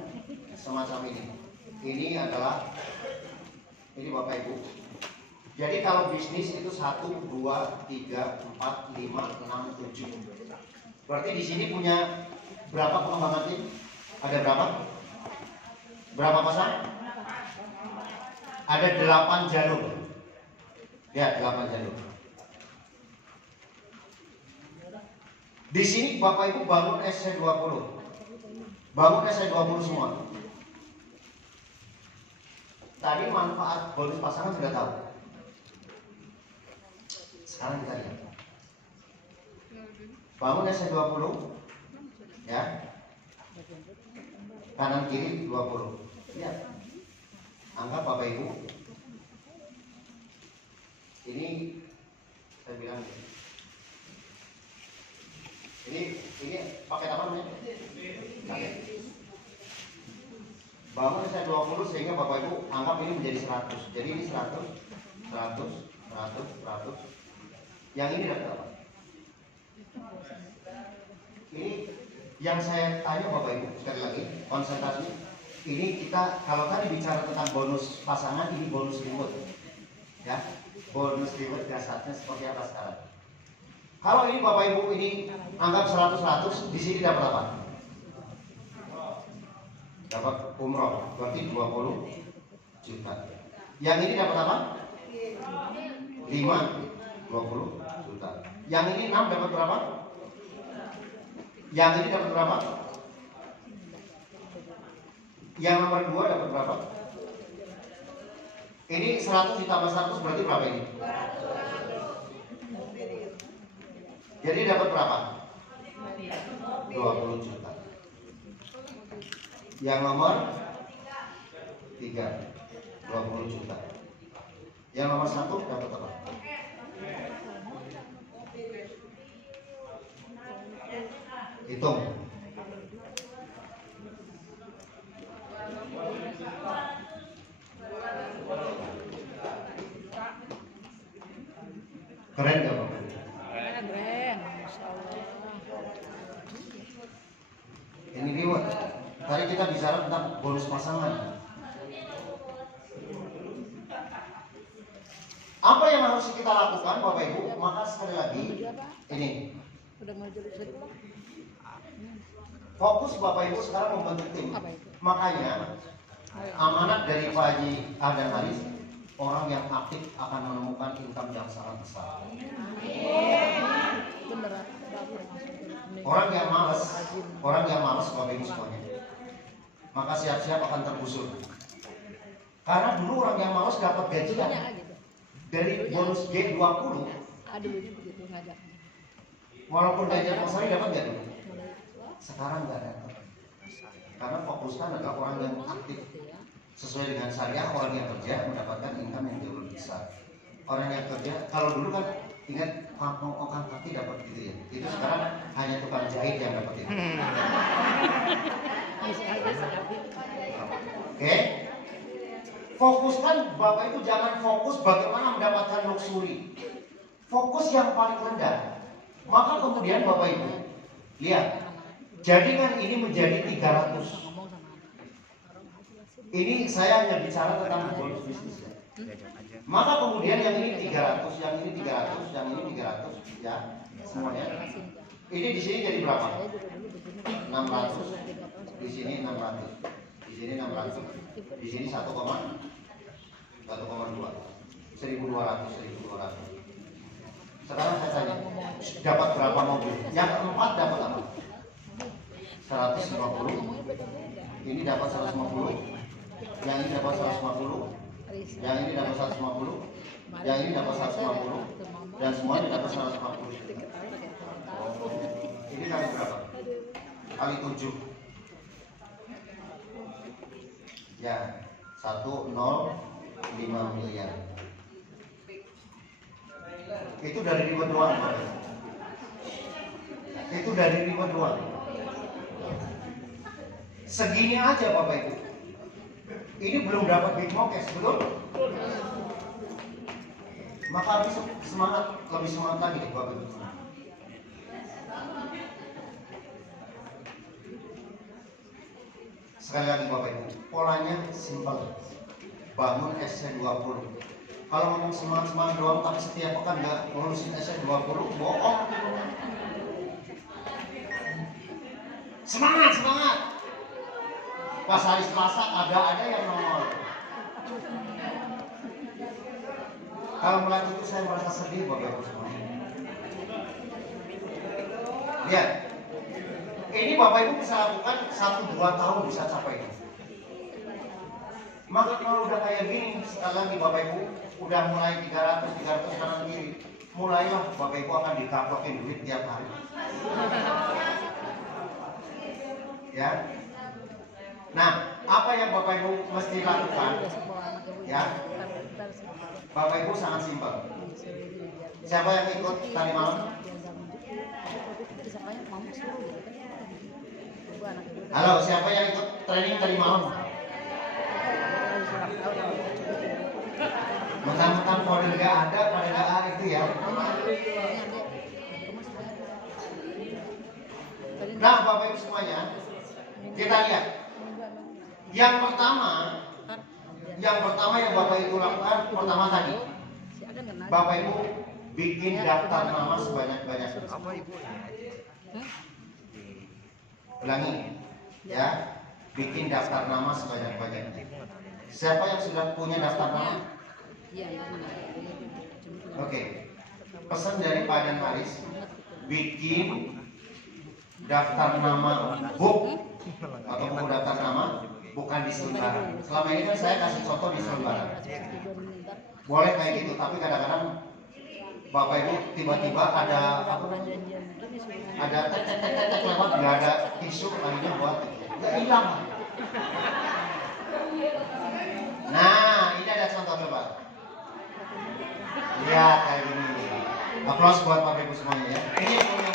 semacam ini. Ini adalah, ini Bapak Ibu. Jadi kalau bisnis itu 1, 2, 3, 4, 5, 6, 7. Berarti di sini punya berapa pengembangan tim? Ada berapa? Berapa pasang? Ada 8 jalur. Ya, 8 jalur. Di sini Bapak Ibu bangun SC20. Bangun SC20 semua. Tadi manfaat bonus pasangan sudah tahu. Sekarang kita lihat. Bangun SC20. Ya. Kanan kiri 20. Lihat. Anggap Bapak Ibu. Ini saya bilang ini paket apa namanya? Paket. Bangun saya 20 sehingga Bapak Ibu anggap ini menjadi 100. Jadi ini 100, 100, 100, 100. Yang ini dapat apa? Ini yang saya tanya Bapak Ibu sekali lagi konsentrasi. Ini kita kalau tadi bicara tentang bonus pasangan, ini bonus reward, ya. Bonus reward dasarnya seperti apa sekarang? Kalau ini Bapak Ibu ini anggap 100-100, di sini dapat apa? Dapat umroh, berarti 20 juta. Yang ini dapat apa? 5, 20 juta. Yang ini 6 dapat berapa? Yang ini dapat berapa? Yang nomor 2 dapat berapa? Ini 100 ditambah 100 berarti berapa ini? Jadi dapat berapa? 20 juta. Yang nomor 3 20 juta. Yang nomor 1 dapat apa? Hitung. Keren gak Bapak? Keren. Masya Allah. Ini reward. Tadi kita bicara tentang bonus pasangan. Apa yang harus kita lakukan Bapak Ibu? Maka sekali lagi ini Udah mau jadi fokus Bapak Ibu sekarang membentuk tim. Makanya amanat dari Pak Haji Adam Haris, orang yang aktif akan menemukan income yang sangat besar. Orang yang malas Bapak Ibu semuanya, maka siap-siap akan tergusur. Karena dulu orang yang malas dapat gajian dari bonus G20. begitu ngajak. Walaupun diajak Mas Ari dapat nggak dulu? Sekarang nggak dapat. Karena fokuskan adalah orang yang aktif sesuai dengan syariah. Orang yang kerja mendapatkan income yang jauh lebih besar. Orang yang kerja, kalau dulu kan ingat orang kaki dapat gitu ya. Itu sekarang hanya tukang jahit yang dapat itu. Oke. Fokuskan Bapak itu jangan fokus bagaimana mendapatkan luxury. Fokus yang paling rendah. Maka kemudian Bapak Ibu lihat, jadikan ini menjadi 300. Ini saya hanya bicara tentang bonus bisnis ya. Maka kemudian yang ini 300, yang ini 300, yang ini 300 ya, semuanya. Ini di sini jadi berapa? 600. Di sini 600. Di sini 600. Di sini 1,2. 1.200. Sekarang saya tanya, dapat berapa mobil? Yang keempat dapat apa? 150. Ini dapat 150. Yang ini dapat 150. Yang ini dapat 150. Yang ini dapat 150. Dan semuanya dapat 150. Ini kali berapa? Kali 7. Ya, 105 miliar. Itu dari reward doang. Itu dari reward doang. Segini aja Bapak Ibu. Ini belum dapat big mokes, betul? Maka harus semangat, lebih semangat lagi Bapak Ibu. Sekali lagi Bapak Ibu, polanya simpel. Bangun SC20. Kalau ngomong semangat-semangat doang tapi setiap pekan nggak ngurusin SC20, bohong. Semangat, semangat. Pas hari Selasa ada yang nongol. Kalau melihat itu saya merasa sedih Bapak Ibu semuanya. Lihat, ini Bapak Ibu bisa lakukan 1-2 tahun bisa capai itu. Maka kalau udah kayak gini, sekali lagi Bapak Ibu udah mulai 300 kanan kiri, mulailah Bapak Ibu akan dikaplokin duit tiap hari. Ya. Nah, apa yang Bapak Ibu mesti lakukan? Ya. Bapak Ibu sangat simpel. Siapa yang ikut tadi malam? Halo, siapa yang ikut training tadi malam? Mentang-mentang kode nggak ada, pada nggak ada itu ya. Nah, Bapak Ibu semuanya, kita lihat. Yang pertama yang Bapak Ibu lakukan pertama tadi, Bapak Ibu bikin daftar nama sebanyak-banyaknya. Ulangi, ya, bikin daftar nama sebanyak-banyaknya. Siapa yang sudah punya daftar nama? Oke, pesan dari Pak dan Haris, bikin daftar nama book atau buku daftar nama, bukan di selebaran. Selama ini kan saya kasih contoh di selebaran. Boleh kayak gitu, tapi kadang-kadang Bapak Ibu tiba-tiba ada apa namanya? Ada tek lewat, nggak ada tisu, akhirnya buat ya hilang. Nah, ini ada contoh coba. Ya kayak gini. Aplaus buat Bapak Ibu semuanya ya. Ini yang punya.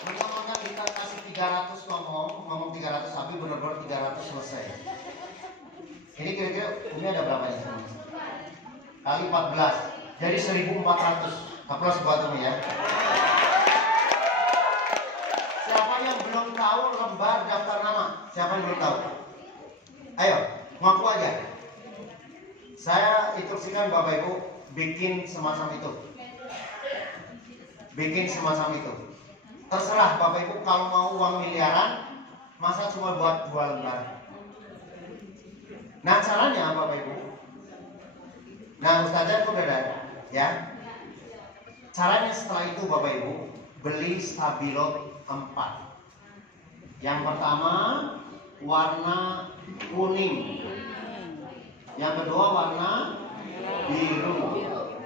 Mentang-mentang kita kasih 300 ngomong 300 tapi benar-benar 300 selesai. Ini kira-kira ini ada berapa ya? Kali 14. Jadi 1400. Aplaus buat ini ya. Siapa yang belum tahu lembar daftar nama? Siapa yang belum tahu? Ayo, ngaku aja. Saya instruksikan Bapak Ibu bikin semacam itu. Bikin semacam itu. Terserah Bapak Ibu kalau mau uang miliaran, masa cuma buat 2 lembar. Nah caranya Bapak Ibu. Nah Ustazah udah ada, ya. Caranya setelah itu Bapak Ibu beli Stabilo 4. Yang pertama warna kuning. Yang kedua warna biru.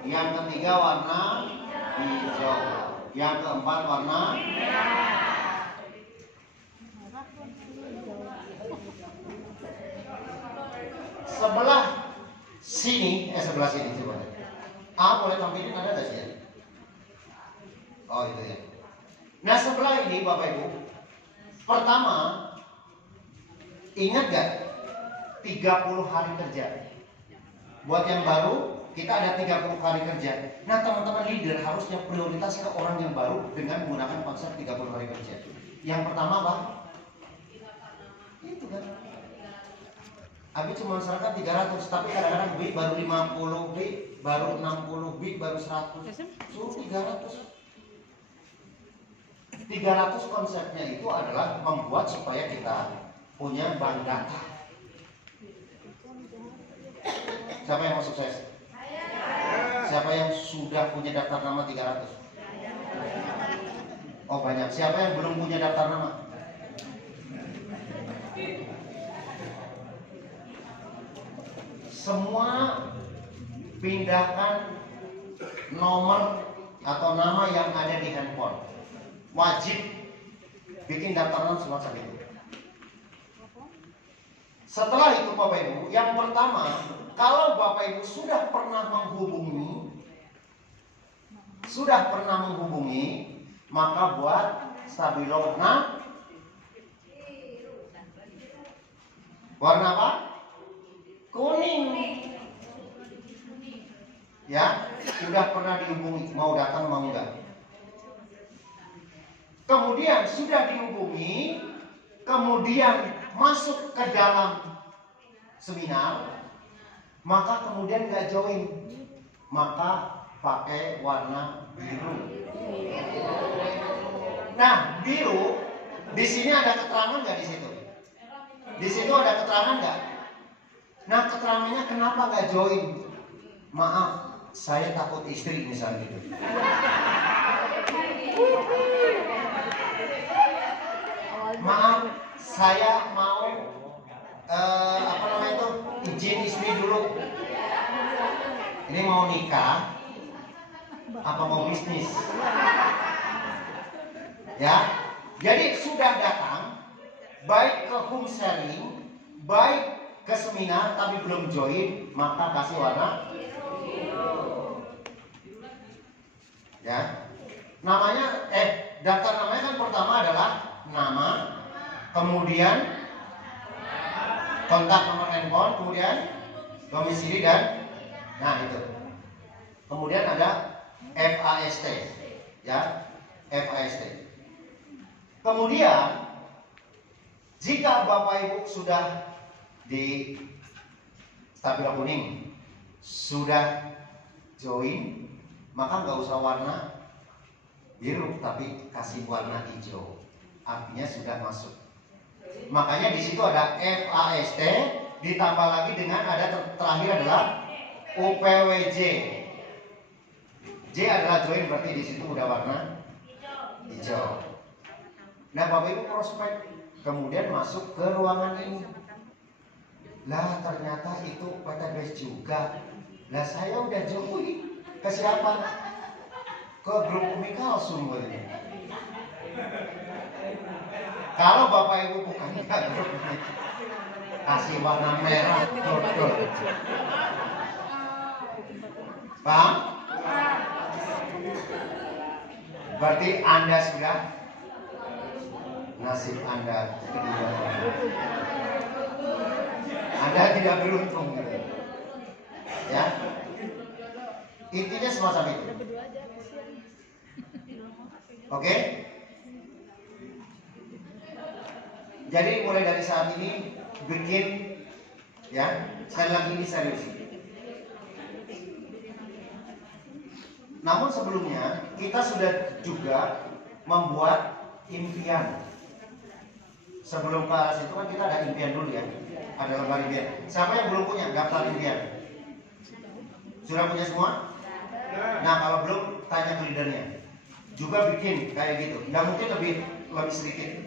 Yang ketiga warna hijau. Yang keempat warna sebelah sini, sebelah sini coba. Boleh tampilin ada nggak sih? Oh itu ya. Nah sebelah ini Bapak Ibu, pertama ingat gak 30 hari kerja. Buat yang baru, kita ada 30 hari kerja. Nah teman-teman leader harusnya prioritas ke orang yang baru dengan menggunakan konsep 30 hari kerja. Yang pertama apa? Itu kan. Abi cuma serahkan 300, tapi kadang-kadang B baru 50, B baru 60, B baru 100. Suruh 300. 300 konsepnya itu adalah membuat supaya kita punya bank data. Siapa yang mau sukses? Siapa yang sudah punya daftar nama 300? Oh banyak. Siapa yang belum punya daftar nama? Semua pindahkan nomor atau nama yang ada di handphone. Wajib bikin daftar nama semacam itu. Setelah itu Bapak Ibu, yang pertama, kalau Bapak Ibu sudah pernah menghubungi, maka buat Stabilo warna apa? Kuning. Ya, sudah pernah dihubungi, mau datang mau enggak. Kemudian sudah dihubungi, kemudian masuk ke dalam seminar, maka kemudian nggak join, maka pakai warna biru. Nah, biru di sini ada keterangan nggak di situ? Di situ ada keterangan nggak? Nah, keterangannya kenapa nggak join? Maaf, saya takut istri misalnya gitu. Maaf, saya mau izin istri dulu. Ini mau nikah apa mau bisnis? Ya, jadi sudah datang baik ke home sharing, baik ke seminar tapi belum join, maka kasih warna ya. Namanya daftar namanya kan pertama adalah nama, kemudian kontak nomor handphone, kemudian domisili dan itu. Kemudian ada FAST ya, FAST. Kemudian jika Bapak Ibu sudah di stabilo kuning, sudah join, maka nggak usah warna biru, tapi kasih warna hijau. Artinya sudah masuk. Makanya di situ ada FAST, ditambah lagi dengan ada terakhir adalah UPWJ. J adalah join, berarti di situ udah warna hijau. Nah, Bapak Ibu prospek, kemudian masuk ke ruangan ini. Lah ternyata itu PTBS juga. Lah saya udah join. Ke siapa? Ke grup Umikal sumbernya. Kalau Bapak Ibu bukan ke grup ini, kasih warna merah. Betul. Paham? Berarti Anda sudah, nasib Anda kedua. Anda tidak beruntung. Ya. Intinya semacam itu. Oke? Jadi mulai dari saat ini bikin, ya, sekali lagi ini serius. Namun sebelumnya kita sudah juga membuat impian. Sebelum ke situ kan kita ada impian dulu ya. Ada lembar impian. Siapa yang belum punya daftar impian? Sudah punya semua? Nah, kalau belum, tanya ke leadernya. Juga bikin kayak gitu. Nggak mungkin lebih sedikit.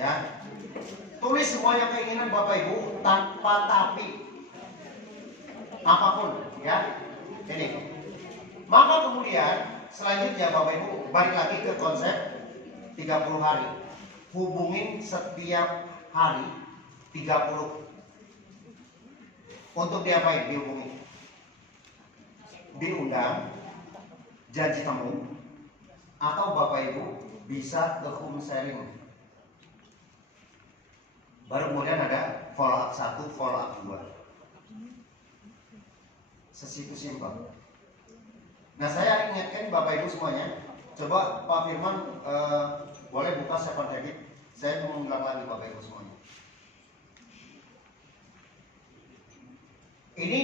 Ya. Tulis semuanya keinginan Bapak Ibu tanpa tapi. Apapun, ya. Ini. Maka kemudian selanjutnya Bapak Ibu balik lagi ke konsep 30 hari. Hubungin setiap hari 30. Untuk diapain? Dihubungi. Diundang, janji temu, atau Bapak Ibu bisa ke home sharing. Baru kemudian ada follow up 1, follow up 2. Sesitu simpel. Nah, saya ingatkan Bapak Ibu semuanya, coba Pak Firman boleh buka second habit. Saya mau mengulang lagi Bapak Ibu semuanya. Ini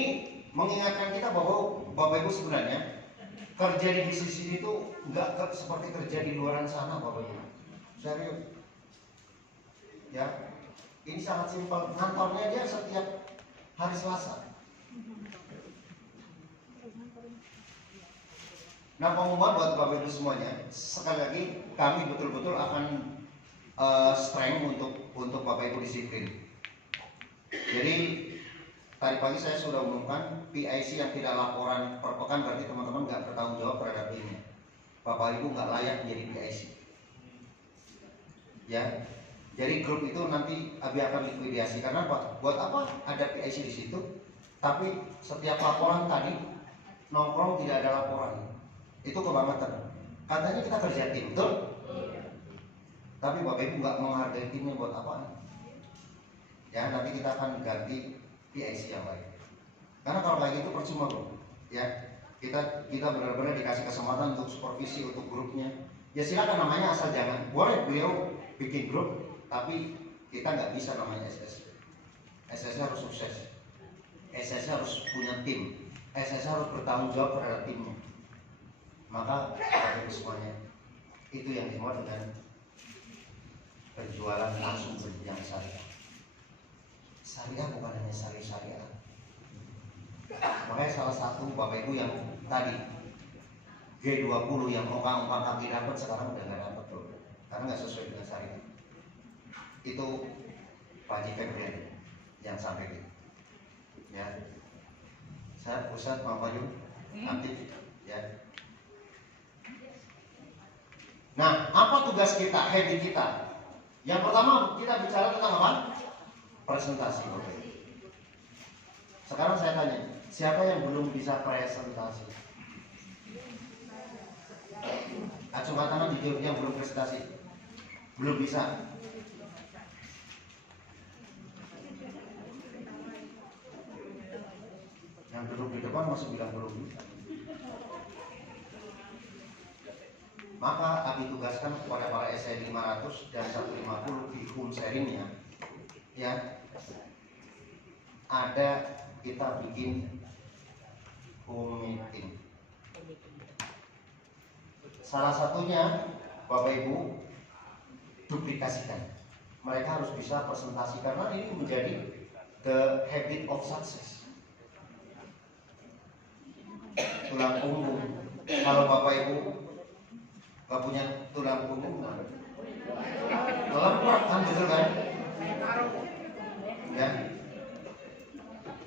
mengingatkan kita bahwa Bapak Ibu sebenarnya kerja di bisnis ini tuh nggak seperti kerja di luaran sana Bapak Ibu. Serius. Ya, ini sangat simpel. Kantornya dia setiap hari Selasa. Nah, pengumuman buat Bapak Ibu semuanya, sekali lagi kami betul-betul akan strength untuk Bapak Ibu disiplin. Jadi tadi pagi saya sudah umumkan PIC yang tidak laporan per pekan berarti teman-teman nggak bertanggung jawab terhadap timnya. Bapak Ibu nggak layak menjadi PIC. Ya, jadi grup itu nanti Abi akan likuidasi karena buat apa ada PIC di situ? Tapi setiap laporan tadi nongkrong tidak ada laporan. Itu kebangetan. Katanya kita kerja tim, betul? Tapi Bapak Ibu nggak menghargai timnya buat apa? Ya, nanti kita akan ganti PIC yang baik. Karena kalau kayak gitu percuma bro. Ya, kita benar-benar dikasih kesempatan untuk supervisi untuk grupnya. Ya silakan namanya asal jangan. Boleh beliau bikin grup, tapi kita nggak bisa namanya SS. SS harus sukses. SS harus punya tim. SS harus bertanggung jawab terhadap timnya. Maka Bapak semuanya itu yang dimaksud dengan penjualan langsung berjenjang syariah. Syariah bukan hanya syariah. Makanya salah satu Bapak Ibu yang tadi G20 yang ongkang-ongkang kaki dapat sekarang udah nggak dapat tuh, karena nggak sesuai dengan syariah. Itu Pak Haji Febrian yang sampai gitu. Ya, saya Ustadz mau maju aktif ya. Nah, apa tugas kita, habit kita? Yang pertama kita bicara tentang apa? Presentasi. Sekarang saya tanya, siapa yang belum bisa presentasi? Acungkan tangan di yang belum presentasi. Belum bisa. Yang duduk di depan masih bilang belum bisa. Maka kami tugaskan kepada para SI 500 dan 150 di home sharingnya, ya, ada kita bikin home meeting. Salah satunya Bapak Ibu duplikasikan. Mereka harus bisa presentasi karena ini menjadi the habit of success. Tulang punggung. Kalau Bapak Ibu gak punya tulang punggung, lemper kan, betul kan? Ya,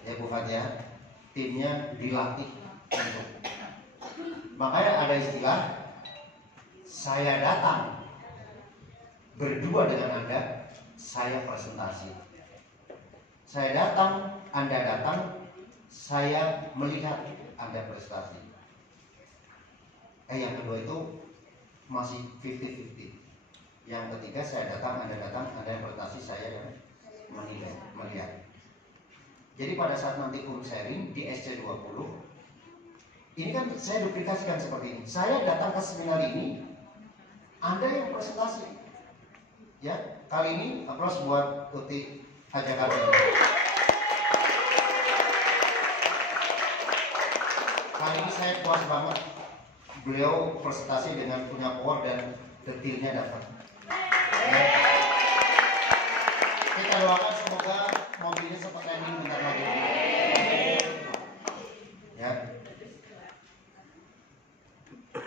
ya Bu Fatia, timnya dilatih untuk. Makanya ada istilah saya datang berdua dengan Anda, saya presentasi. Saya datang, Anda datang, saya melihat Anda presentasi. Yang kedua itu masih 50-50. Yang ketiga saya datang, Anda yang presentasi, saya yang melihat. Jadi pada saat nanti home sharing di SC20, ini kan saya duplikasikan seperti ini. Saya datang ke seminar ini, Anda yang presentasi. Ya, kali ini aplaus buat Tuti Hajakarta. Kali ini saya puas banget. Beliau presentasi dengan punya power dan detailnya dapat. Ya. Kita doakan semoga mobilnya sempat landing bentar lagi. Ya.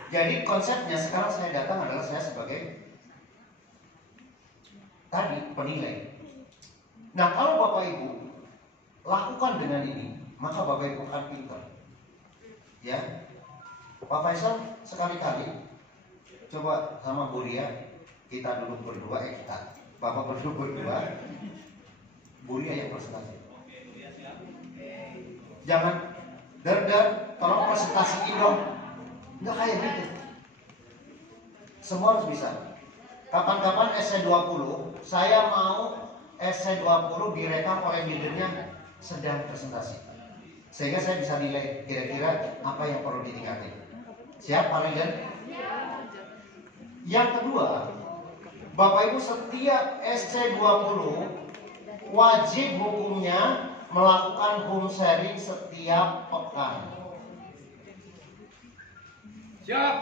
Jadi konsepnya sekarang saya datang adalah saya sebagai tadi penilai. Nah, kalau Bapak Ibu lakukan dengan ini, maka Bapak Ibu akan pintar. Ya, Pak Faisal sekali-kali coba sama Bu Ria, kita duduk berdua, kita Bapak duduk berdua, Bu Ria yang presentasi. Jangan dar, tolong presentasiin dong. Nggak kayak gitu. Semua harus bisa. Kapan-kapan SC20, saya mau SC20 direkam oleh leadernya sedang presentasi. Sehingga saya bisa nilai kira-kira apa yang perlu ditingkatin. Siap Pak Leader? Yang kedua, Bapak Ibu setiap SC20 wajib hukumnya melakukan home sharing setiap pekan. Siap.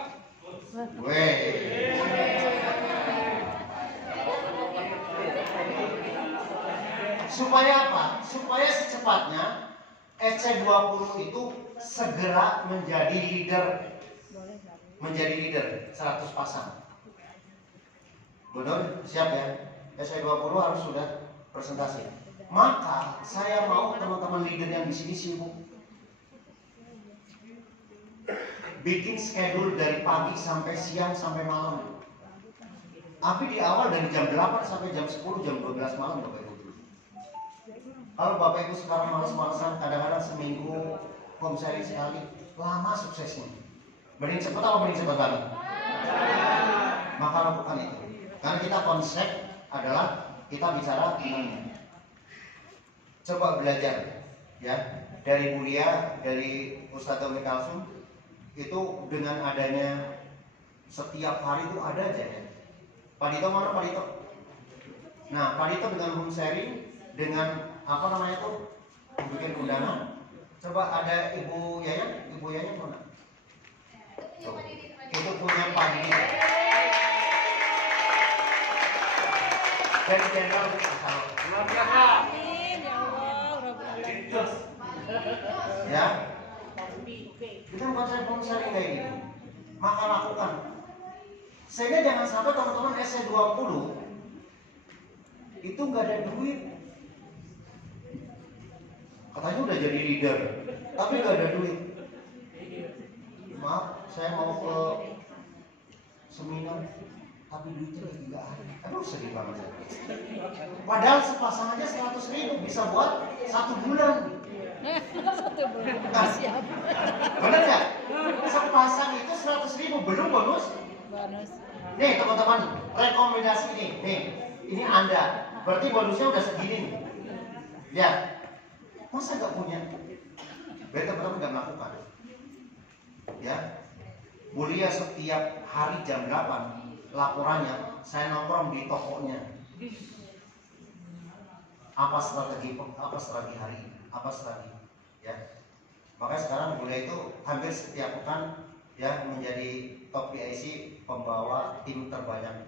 Supaya apa? Supaya secepatnya SC20 itu segera menjadi leader 100 pasang. Benar? Siap ya? SC20 harus sudah presentasi. Maka saya mau teman-teman leader yang di sini sibuk bikin schedule dari pagi sampai siang sampai malam. Tapi di awal dari jam 8 sampai jam 10, jam 12 malam Bapak Ibu. Kalau Bapak Ibu sekarang malas-malasan, kadang-kadang seminggu home sharing sekali, lama suksesnya. Mending cepat atau mending cepat banget? Maka lakukan itu. Karena kita konsep adalah kita bicara ilmu. Coba belajar ya dari Bulia, dari Ustadz Dominic Kalsum. Itu dengan adanya setiap hari itu ada aja ya. Pak Dito mana Pak Dito? Nah Pak Dito dengan home sharing, dengan apa namanya itu bikin undangan. Coba ada Ibu Yayang mana? Tuh, itu punya Pak Dito. Dan general luar biasa. Ya. Dengan konsep home sharing kayak gini, maka lakukan. Sehingga jangan sampai teman-teman SC20 itu nggak ada duit. Katanya udah jadi leader, tapi nggak ada duit. Maaf, saya mau ke seminar, tapi duitnya lagi nggak ada. Aduh sedih banget. Padahal sepasang aja 100.000 bisa buat 1 bulan. 1 bulan siap. Bener nggak? Sepasang itu 100.000 belum bonus. Nih teman-teman, rekomendasi nih, ini Anda. Berarti bonusnya udah segini nih. Ya, masa nggak punya? Berarti teman-teman nggak melakukan. Ya, Mulia setiap hari jam 8 laporannya saya nongkrong di tokonya. Apa strategi hari ini? Apa strategi? Ya. Makanya sekarang Mulia itu hampir setiap pekan ya menjadi top PIC pembawa tim terbanyak.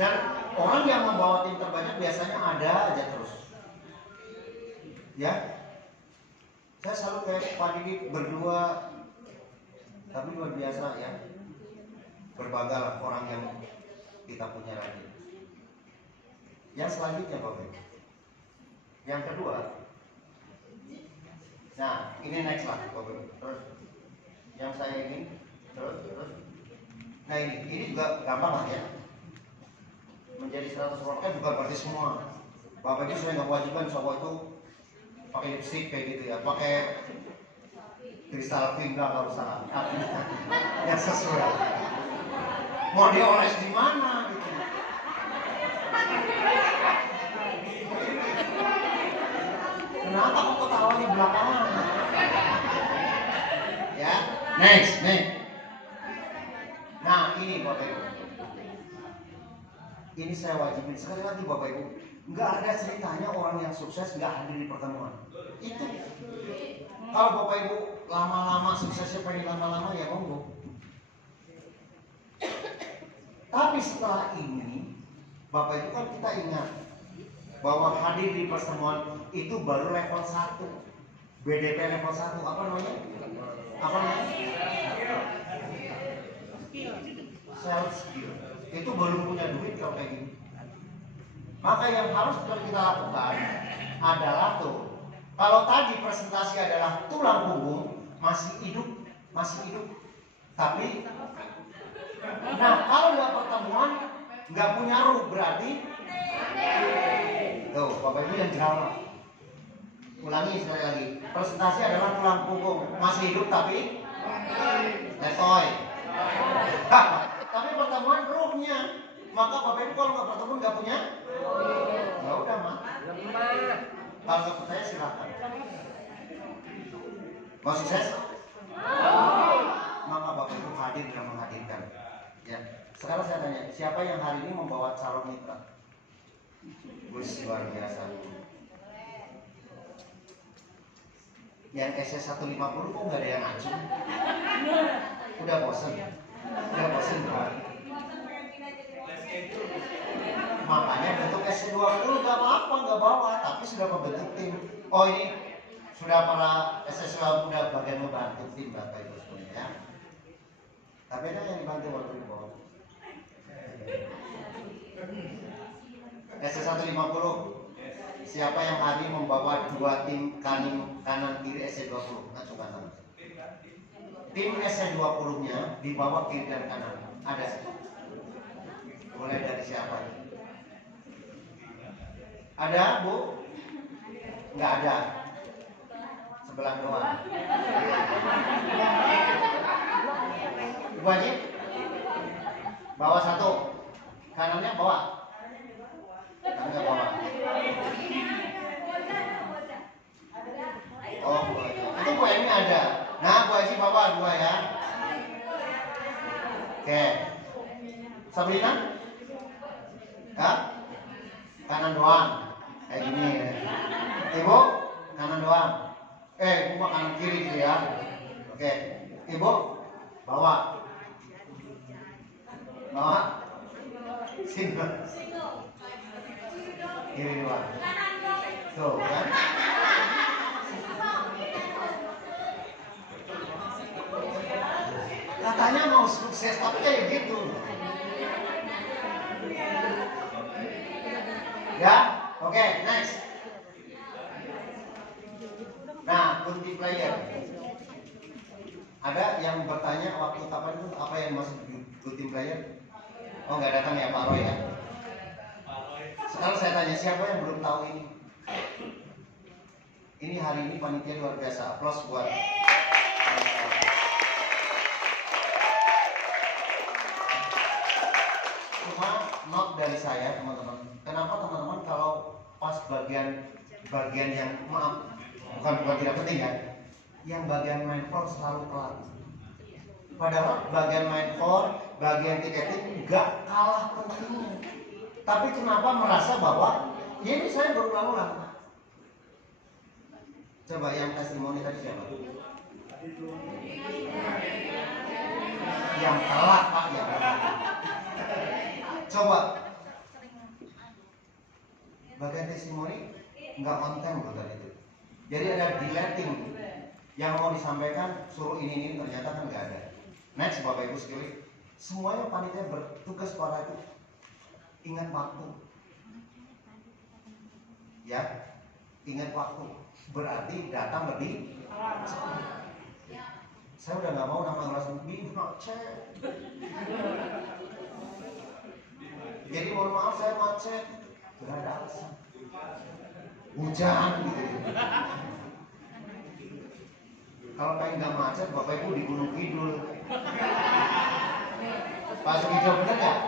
Dan orang yang membawa tim terbanyak biasanya ada aja terus. Ya, saya selalu kayak Pak Didi berdua, tapi luar biasa ya. Berbagailah orang yang kita punya lagi. Yang selanjutnya Bapak. Yang kedua, nah ini next lah Bapak. Terus, yang saya ingin terus. Nah ini juga gampang lah ya. Menjadi 100 kan bukan berarti semua. Bapak itu saya nggak wajibkan semua itu pakai lipstick kayak gitu ya, pakai kristal pink nggak usah. Yang sesuai. Mau dioles di mana gitu. Kenapa kok ketawa di belakangan? Ya, next. Nah ini Bapak Ibu. Ini saya wajibin sekali lagi Bapak Ibu. Nggak ada ceritanya orang yang sukses nggak hadir di pertemuan. Itu. Kalau Bapak Ibu lama-lama suksesnya pengen lama-lama ya monggo. Tapi setelah ini Bapak Ibu kan kita ingat bahwa hadir di pertemuan itu baru level 1. BDP level 1 apa namanya? Self skill. Itu belum punya duit kalau kayak gini. Maka yang harus kita lakukan adalah tuh. Kalau tadi presentasi adalah tulang punggung masih hidup. Tapi, nah kalau nggak pertemuan nggak punya ruh berarti, tuh Bapak Ibu yang jawab. Ulangi sekali lagi. Presentasi adalah tulang punggung masih hidup tapi letoy. Tapi pertemuan ruhnya. Maka Bapak Ibu kalau nggak bertemu nggak punya, ya udah mah. Kalau nggak percaya silakan. Mau sukses? Maka Bapak Ibu hadir dan menghadirkan. Ya. Sekarang saya tanya, siapa yang hari ini membawa calon mitra? Bus luar biasa. Yang SS 150 kok nggak ada yang ngaji? Udah bosen kan? Makanya bentuk SS20 gak apa-apa, gak bawa, tapi sudah membentuk tim. Oh ini sudah para SS20 udah bagian membantu tim Bapak Ibu semuanya ya. Tapi ada yang dibantu waktu di bawah. SS150 siapa yang hari membawa 2 tim kanan kiri SS20? Nah coba tangan. Tim SS20 nya dibawa kiri dan kanan. Ada? Mulai dari siapa? Ada Bu? Nggak ada. Sebelah doang. Ibu Haji? Bawa 1. Kanannya bawa. Kanannya bawa. Oh, Bu Haji. Itu Bu Emi ada. Nah, Bu Haji bawa 2 ya. Oke. Sabrina? Hah? Kanan doang. Kayak gini ya. Ibu? Kanan doang. Ibu kanan kiri gitu ya. Oke. Ibu? Bawa. Sini. Kiri doang. Tuh kan. Katanya mau sukses tapi kayak gitu. Ya, oke, next. Nah, kunci player. Ada yang bertanya waktu kapan itu apa yang masuk kunci player? Oh, nggak datang ya Pak Roy ya? Sekarang saya tanya siapa yang belum tahu ini? Ini hari ini panitia luar biasa. Aplaus buat. Cuma not dari saya teman-teman, kenapa teman-teman kalau pas bagian yang maaf, bukan tidak penting ya, yang bagian main core selalu telat. Padahal bagian main core, bagian tiketing nggak kalah pentingnya. Tapi kenapa merasa bahwa ya ini saya berulang-ulang? Coba yang testimoni tadi siapa? Yang telat Pak ya. Coba bagian testimoni nggak on time loh tadi itu. Jadi ada deleting yang mau disampaikan, suruh ini ternyata kan nggak ada. Next Bapak Ibu sekalian, semuanya panitia bertugas pada itu ingat waktu. Ya, ingat waktu. Berarti datang lebih cepat. Saya udah nggak mau nama kelas lebih macet. Jadi mohon maaf saya macet, nggak ada alasan. Hujan gitu. Kalau pengen nggak macet, Bapak Ibu di Gunung Kidul. Pak Sugito bener nggak?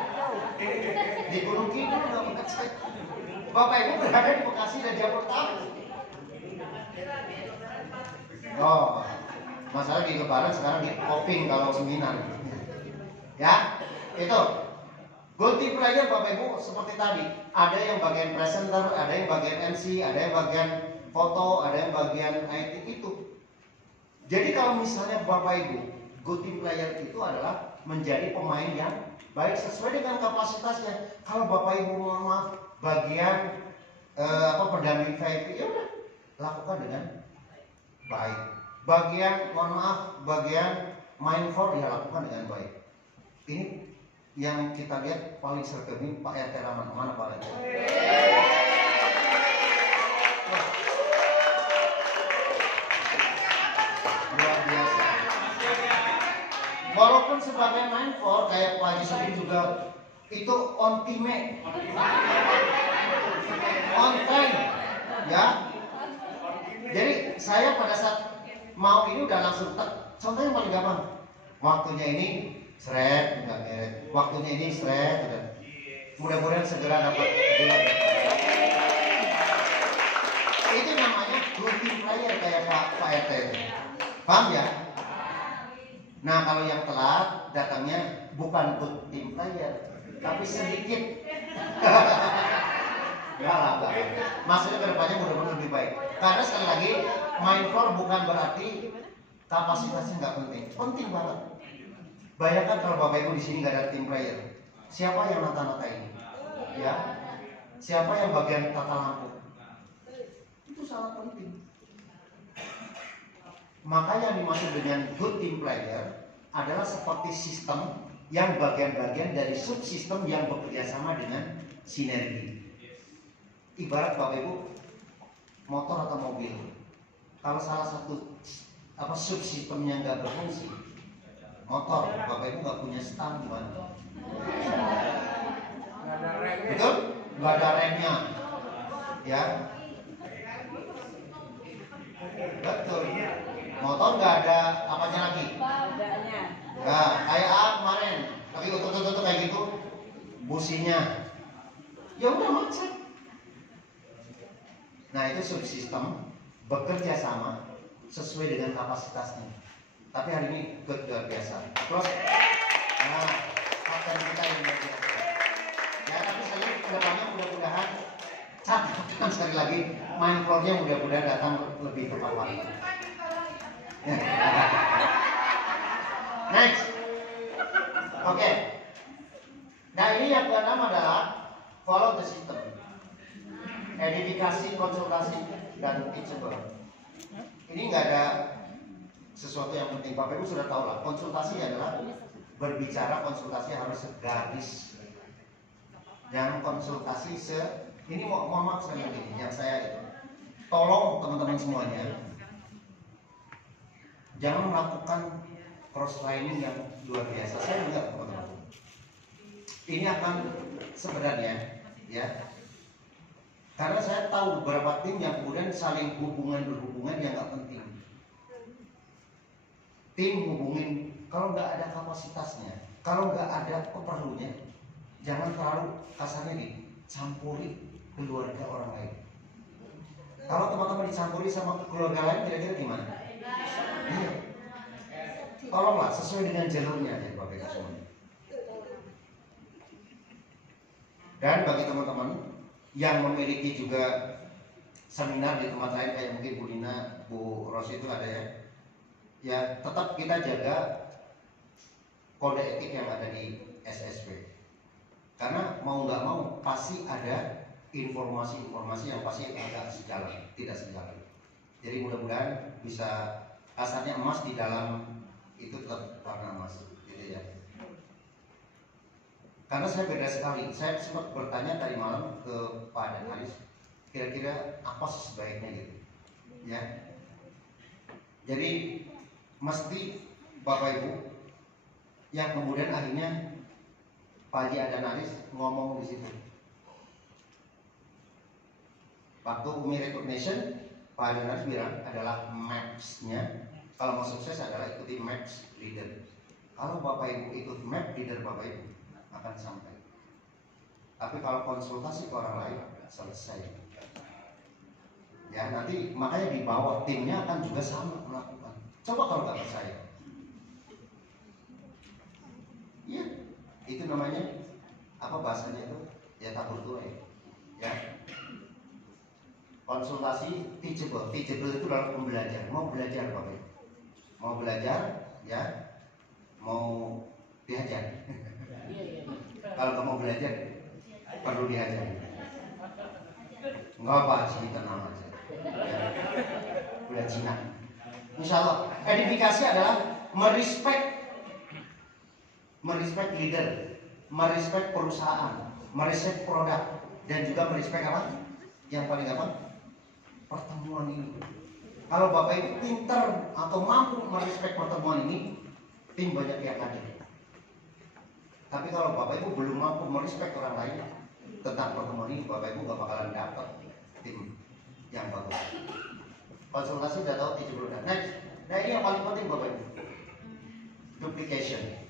Di Gunung Kidul nggak macet. Bapak Ibu berada di Bekasi dan Jabodetabek. Oh, masalah di Lebaran sekarang di Koping kalau seminar. Ya, itu. Good team player Bapak Ibu seperti tadi. Ada yang bagian presenter, ada yang bagian MC, ada yang bagian foto, ada yang bagian IT itu. Jadi kalau misalnya Bapak Ibu, good team player itu adalah menjadi pemain yang baik sesuai dengan kapasitasnya. Kalau Bapak Ibu mohon maaf bagian pendamping VIP, ya udah lakukan dengan baik. Bagian mohon maaf bagian main for ya lakukan dengan baik. Ini yang kita lihat paling sergemi Pak RT Rahman. Mana Pak RT? Luar biasa. Walaupun sebagai main for kayak Pak Haji Sofi juga itu on time, on time, ya. Jadi saya pada saat mau ini udah langsung contohnya yang paling gampang. Waktunya ini seret, enggak ngeret. Waktunya ini seret, udah. Mudah-mudahan segera dapat bulan. Itu namanya good team player kayak Pak RT. Paham ya? Nah kalau yang telat datangnya bukan good team player, tapi sedikit. Enggak lah, maksudnya kedepannya mudah-mudahan lebih baik. Karena sekali lagi main core bukan berarti kapasitasnya nggak penting, penting banget. Bayangkan kalau Bapak Ibu di sini nggak ada tim player, siapa yang nata-nata ini? Ya, siapa yang bagian tata lampu? Itu sangat penting. Maka yang dimaksud dengan good team player adalah seperti sistem yang bagian-bagian dari subsistem yang bekerja sama dengan sinergi. Ibarat Bapak Ibu motor atau mobil, kalau salah satu subsistemnya nggak berfungsi, motor Bapak Ibu nggak punya stang gimana? Betul? Nggak ada remnya, ya. Betul. Motor nggak ada apanya lagi? Nah, kayak kemarin lagi tutup kayak gitu, businya, ya udah macet. Nah itu subsistem bekerja sama sesuai dengan kapasitasnya. Tapi hari ini luar biasa. Terus, nah kapten kita yang luar biasa. Ya tapi saya kedepannya mudah-mudahan catatan sekali lagi main floor-nya mudah-mudahan datang lebih tepat waktu. Next, oke. Nah ini yang keenam adalah follow the system. Edifikasi, konsultasi, dan teachable. Ini nggak ada sesuatu yang penting. Bapak Ibu sudah tahu lah. Konsultasi adalah berbicara, konsultasi harus segaris. Jangan konsultasi ini mohon maaf sekali lagi. Yang saya tolong teman-teman semuanya, jangan melakukan cross lining yang luar biasa. Saya enggak teman-teman. Ini akan sebenarnya, ya. Karena saya tahu beberapa tim yang kemudian saling berhubungan yang nggak penting. Tim hubungin, kalau nggak ada kapasitasnya, kalau nggak ada perlunya, jangan terlalu kasarnya dicampuri keluarga orang lain. Kalau teman-teman dicampuri sama keluarga lain, kira-kira gimana? Iya. Tolonglah sesuai dengan jalurnya ya Bapak Ibu semuanya. Dan bagi teman-teman yang memiliki juga seminar di tempat lain kayak mungkin Bu Nina, Bu Ros itu ada ya. Ya tetap kita jaga kode etik yang ada di SSB. Karena mau nggak mau pasti ada informasi-informasi yang pasti agak sejalan, tidak sejalan. Jadi mudah-mudahan bisa kasarnya emas di dalam itu tetap warna emas, gitu ya. Karena saya beda sekali. Saya sempat bertanya tadi malam ke Pak Haris, kira-kira apa sih sebaiknya gitu, ya. Jadi mesti Bapak Ibu yang kemudian akhirnya Pak Haji Adanaris ngomong di situ. Waktu Umi Recognition, Pak Adanaris bilang adalah maps-nya. Kalau mau sukses adalah ikuti maps leader. Kalau Bapak Ibu ikut map leader Bapak Ibu akan sampai. Tapi kalau konsultasi ke orang lain selesai. Ya nanti makanya di bawah timnya akan juga sama melakukan. Coba kalau nggak percaya. Iya, itu namanya apa bahasanya itu? Ya tabur tuai. Ya. Konsultasi teachable. Teachable itu dalam pembelajar. Mau belajar Bapak Ibu. Mau belajar, ya. Mau diajar. Kalau kamu belajar perlu diajar. Enggak apa sih, tenang aja. Ya. Udah Cina. Insya Allah. Edifikasi adalah merespek leader, merespek perusahaan, merespek produk, dan juga merespek apa? Yang paling apa? Pertemuan ini. Kalau Bapak Ibu pintar atau mampu merespek pertemuan ini, tim banyak yang hadir. Tapi kalau Bapak Ibu belum mampu merespek orang lain tentang pertemuan ini, Bapak Ibu gak bakalan dapat tim yang bagus. Konsultasi udah tahu teaching produk. Next, nah ini yang paling penting Bapak Ibu, duplication.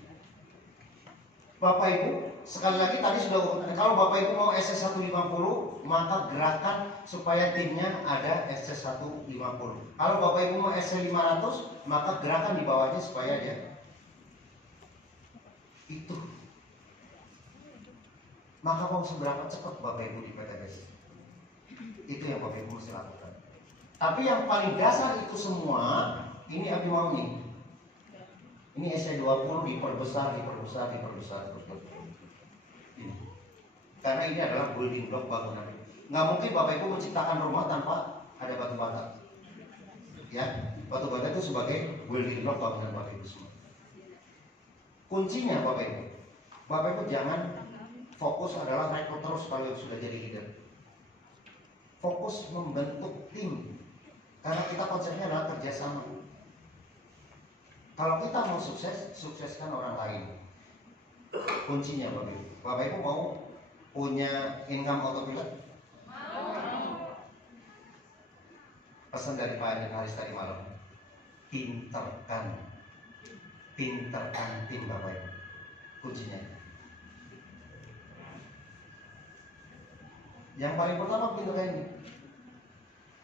Bapak Ibu, sekali lagi tadi sudah urutan. Kalau Bapak Ibu mau SC150, maka gerakan supaya timnya ada SC150. Kalau Bapak Ibu mau SC500, maka gerakan di bawahnya supaya dia itu. Maka mau seberapa cepat Bapak Ibu di PTBS? Itu yang Bapak Ibu mesti lakukan. Tapi yang paling dasar itu semua, ini Abi mau nih. Ini SC20 diperbesar. Ini. Karena ini adalah building block bangunan. Nggak mungkin Bapak Ibu menciptakan rumah tanpa ada batu bata. Ya, batu bata itu sebagai building block bangunan Bapak Ibu semua. Kuncinya Bapak Ibu, Bapak Ibu jangan fokus adalah rekrut terus kalau sudah jadi leader. Fokus membentuk tim. Karena kita konsepnya adalah kerjasama. Kalau kita mau sukses, sukseskan orang lain. Kuncinya Bapak Ibu. Bapak Ibu mau punya income autopilot? Pesan dari Pak Haris tadi malam, pinterkan tim Bapak Ibu. Kuncinya. Yang paling pertama pinterkan ini.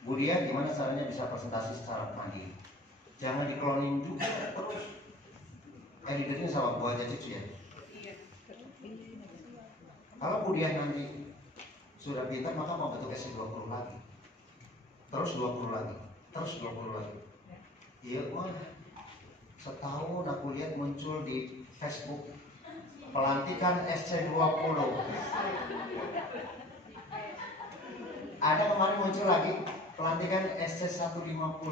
Bu Dia, gimana caranya bisa presentasi secara mandiri? Jangan dikloning juga terus. Leadernya sama Bu aja cucu ya. Kalau Bu Dia nanti sudah pintar, maka mau bentuk SC20 lagi. Terus 20 lagi. Terus 20 lagi. Iya, wah. Setahun aku lihat muncul di Facebook pelantikan SC20. Ada kemarin muncul lagi pelantikan SC150.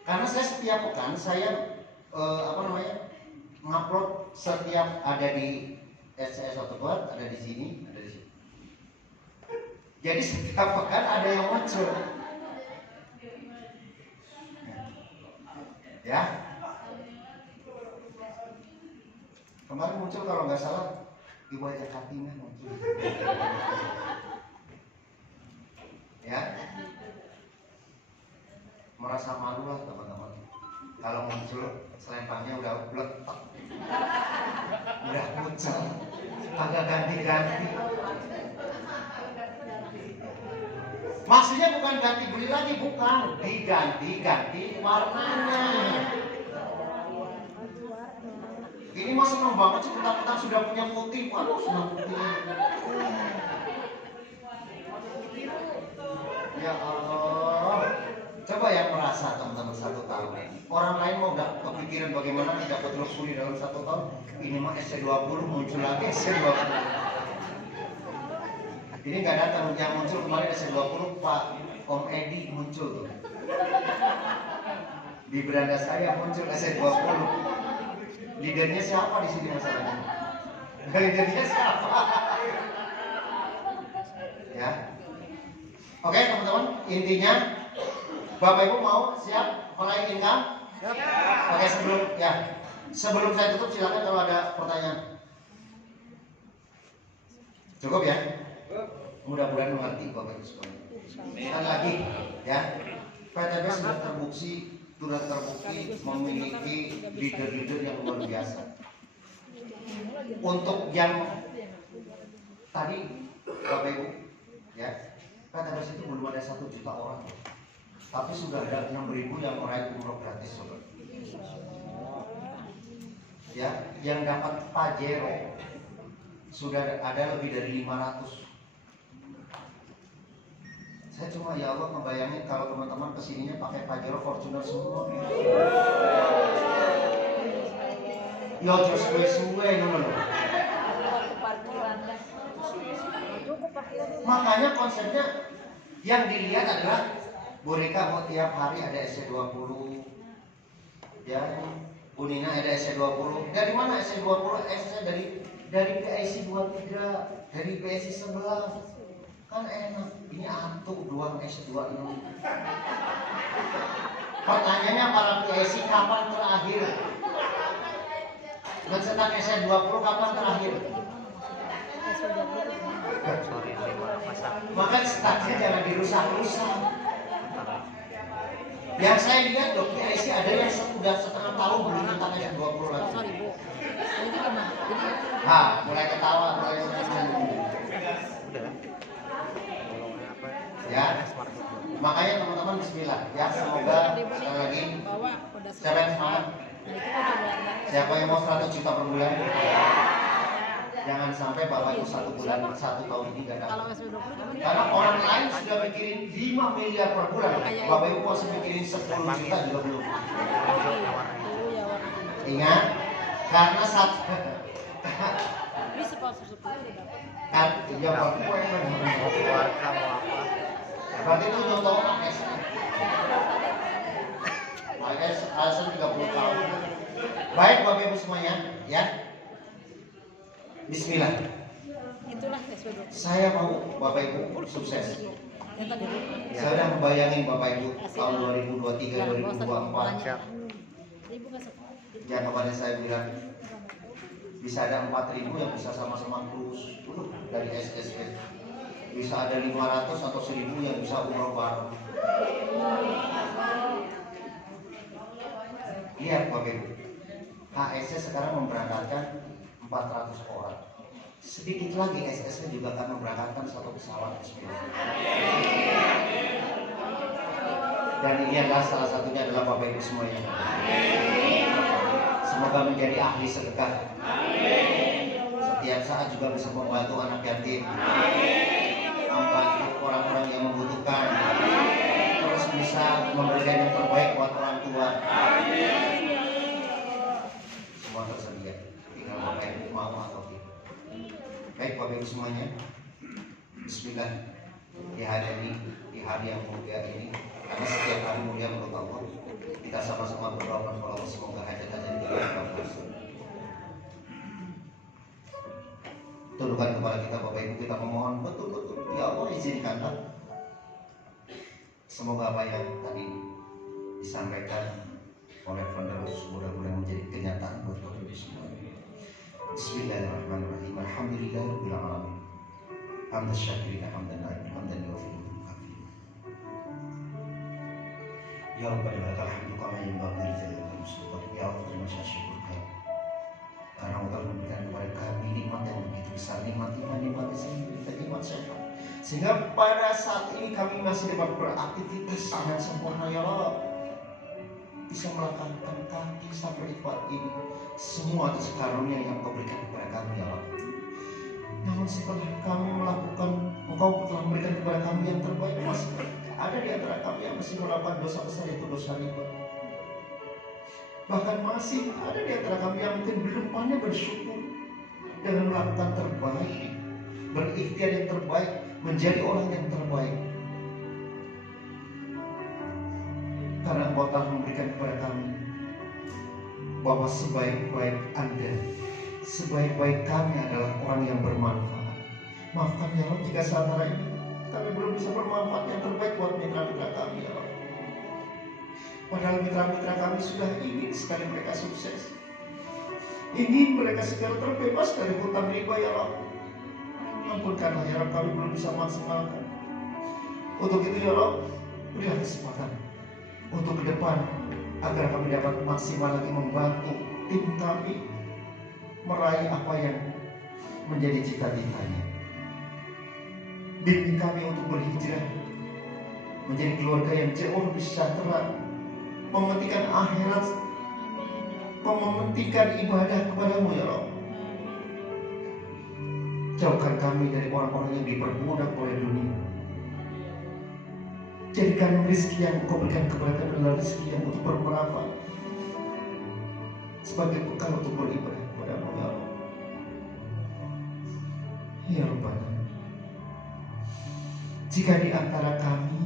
Karena saya setiap pekan saya ngupload setiap ada di SCS Autopilot, ada di sini, ada di sini. Jadi setiap pekan ada yang muncul. Ya. Kemarin muncul kalau nggak salah Ibu Aja Kartina muncul. Ya. Merasa malu lah teman-teman. Kalau muncul selempangnya udah bletok, udah pucat, agak ganti-ganti. Maksudnya bukan ganti beli lagi, bukan, diganti-ganti warnanya. Ini mah seneng banget sih, petang-petang sudah punya putih, waduh seneng putih. Ya Allah, coba yang merasa teman-teman 1 tahun. Orang lain mau gak kepikiran bagaimana dapat Rosuli dalam 1 tahun. Ini mah SC20 muncul lagi SC20. Ini gak datang, yang muncul kemarin SC20 Pak Om Edi muncul tuh. Di beranda saya muncul SC20. Leadernya siapa di sini masalahnya? Leadernya siapa? Ya. Oke teman-teman, intinya Bapak Ibu mau siap mulai income? Siap. Oke sebelum saya tutup silakan kalau ada pertanyaan. Cukup ya? Mudah-mudahan mengerti Bapak Ibu semuanya. Sekali lagi ya, PTB sudah terbukti memiliki leader-leader yang luar biasa. Untuk yang tadi Bapak Ibu ya, PTB itu belum ada 1 juta orang, tapi sudah ada 6.000 yang meraih umroh gratis sobat. Ya, yang dapat Pajero sudah ada lebih dari 500. Saya cuma ya Allah ngebayangin kalau teman-teman kesininya pakai Pajero Fortuner semua. Yo suwe nono. Makanya konsepnya yang dilihat adalah Bu Rika mau tiap hari ada SC20, ya, Bu Nina ada SC20. Dari mana SC20? SC dari PIC 23, dari PIC 11. Kan enak. Ini antuk doang SC2 ini. Pertanyaannya para PIC kapan terakhir? Mencetak SC20 kapan terakhir? Maka cetaknya jangan dirusak-rusak. Yang saya lihat loh, PIC ada yang sudah setengah tahun belum tentang SC20 lagi. Mulai ketawa, mulai senang. Ya, makanya teman-teman bismillah ya, semoga sekali lagi siapa yang semangat? Siapa yang mau 100 juta per bulan? Jangan sampai Bapak Ibu 1 bulan, 1 tahun ini gak dapat. Karena orang lain sudah mikirin 5 miliar per bulan, Bapak Ibu masih mikirin 10 juta juga belum. Ingat, karena ya Bapak Ibu berarti itu contoh AS. AS alasan 30 tahun. Baik Bapak Ibu semuanya, ya. Bismillah. Itulah SW20. Saya mau Bapak Ibu sukses. Saya udah membayangin Bapak Ibu tahun 2023 2024. Yang kemarin saya bilang bisa ada 4.000 yang bisa sama-sama lulus dari SSB. Bisa ada 500 atau 1.000 yang bisa umroh bareng. Lihat Bapak Ibu, HSC sekarang memberangkatkan 400 orang. Sedikit lagi SSC juga akan memberangkatkan 1 pesawat. Dan ini adalah salah satunya adalah Bapak Ibu semuanya. Semoga menjadi ahli sedekah. Setiap saat juga bisa membantu anak yatim, membantu orang-orang yang membutuhkan, terus bisa memberikan yang terbaik buat orang tua. Semua tersedia, tinggal Bapak Ibu mau atau tidak. Baik Bapak Ibu semuanya, bismillah. Di hari ini, di hari yang mulia ini, karena setiap hari mulia menurut Allah, kita sama-sama berdoa kepada Allah semoga hajat-hajat kita dikabulkan. Tundukkan kepada kita Bapak Ibu, kita memohon betul-betul ya Allah izinkanlah semoga apa yang tadi disampaikan oleh Fonderus mudah-mudahan menjadi kenyataan buat Bapak Ibu semua. Bismillahirrahmanirrahim. Alhamdulillahirabbil alamin. Hamdan syakirin hamdan na'imin hamdan yuwaffiqu katsira. Ya Rabbana lakal hamdu kama yanbaghi li besar nikmat iman sendiri, kita iman sehat. Sehingga pada saat ini kami masih dapat beraktivitas dengan sempurna ya Allah. Bisa melangkahkan kaki sampai di tempat ini. Semua atas karunia yang Kau berikan kepada kami ya Allah. Namun setelah kami melakukan, Engkau telah memberikan kepada kami yang terbaik. Masih ada di antara kami yang masih melakukan dosa besar, yaitu dosa riba. Bahkan masih ada di antara kami yang mungkin belum pandai bersyukur dengan melakukan terbaik, berikhtiar yang terbaik, menjadi orang yang terbaik. Karena Engkau telah memberikan kepada kami bahwa sebaik-baik Anda, sebaik-baik kami adalah orang yang bermanfaat. Maafkan ya Allah jika seantara ini kami belum bisa bermanfaat yang terbaik buat mitra-mitra kami ya Allah. Padahal mitra-mitra kami sudah ingin sekali mereka sukses, ingin mereka segera terbebas dari hutang riba ya Allah. Ampunkanlah ya Allah, kami belum bisa maksimalkan. Untuk itu ya Allah, berilah kesempatan untuk ke depan agar kami dapat maksimal lagi membantu tim kami meraih apa yang menjadi cita-citanya. Bimbing kami untuk berhijrah menjadi keluarga yang jauh lebih sejahtera, mementingkan akhirat, mementingkan ibadah kepadamu ya Allah. Jauhkan kami dari orang-orang yang diperbudak oleh dunia. Jadikan rezeki yang Kau berikan kepada kami adalah rezeki yang untuk bermanfaat, sebagai bekal untuk beribadah kepadamu ya Allah. Ya Rabbana, jika di antara kami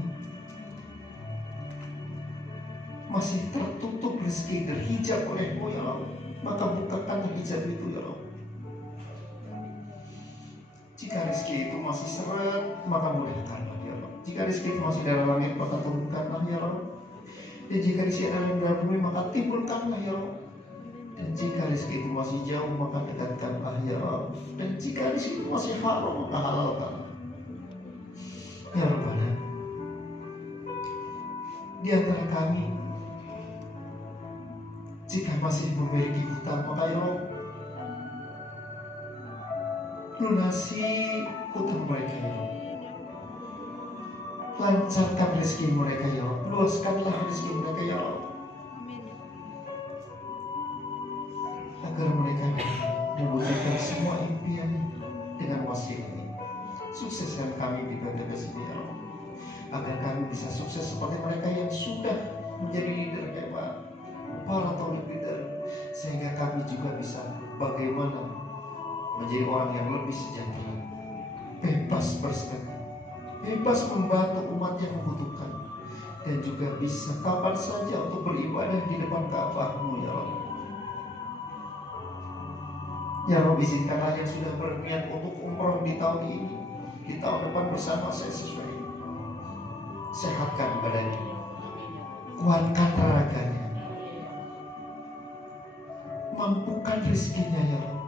masih tertutup rezeki terhijab oleh-Mu ya Allah, maka bukakanlah hijab itu ya Allah. Jika rezeki itu masih seret, maka mudahkanlah ya Allah. Jika rezeki itu masih dari langit, maka turunkanlah ya Allah. Dan jika rezeki ada di dalam bumi, maka timbulkanlah ya Allah. Dan jika rezeki itu masih jauh, maka dekatkanlah ya Allah. Dan jika rezeki itu masih haram, maka halalkan. Ya Rabbana, di antara kami jika masih memiliki hutang, maka ya Allah, lunasi hutang mereka ya Allah. Lancarkan rezeki mereka ya Allah. Luaskanlah rezeki mereka ya Allah, agar mereka mewujudkan semua impian dengan wasiat ini. Sukseskan kami di periode ini ya Allah, agar kami bisa sukses seperti mereka yang sudah menjadi leader hebat, para atau leader, sehingga kami juga bisa bagaimana menjadi orang yang lebih sejahtera, bebas bersedekah, bebas membantu umat yang membutuhkan, dan juga bisa kapan saja untuk beribadah di depan Ka'bah-Mu ya Allah. Ya Allah, izinkanlah yang sudah berniat untuk umroh di tahun ini, di tahun depan bersama saya sesuai. Sehatkan badannya, kuatkan raganya, mampukan rezekinya ya Allah,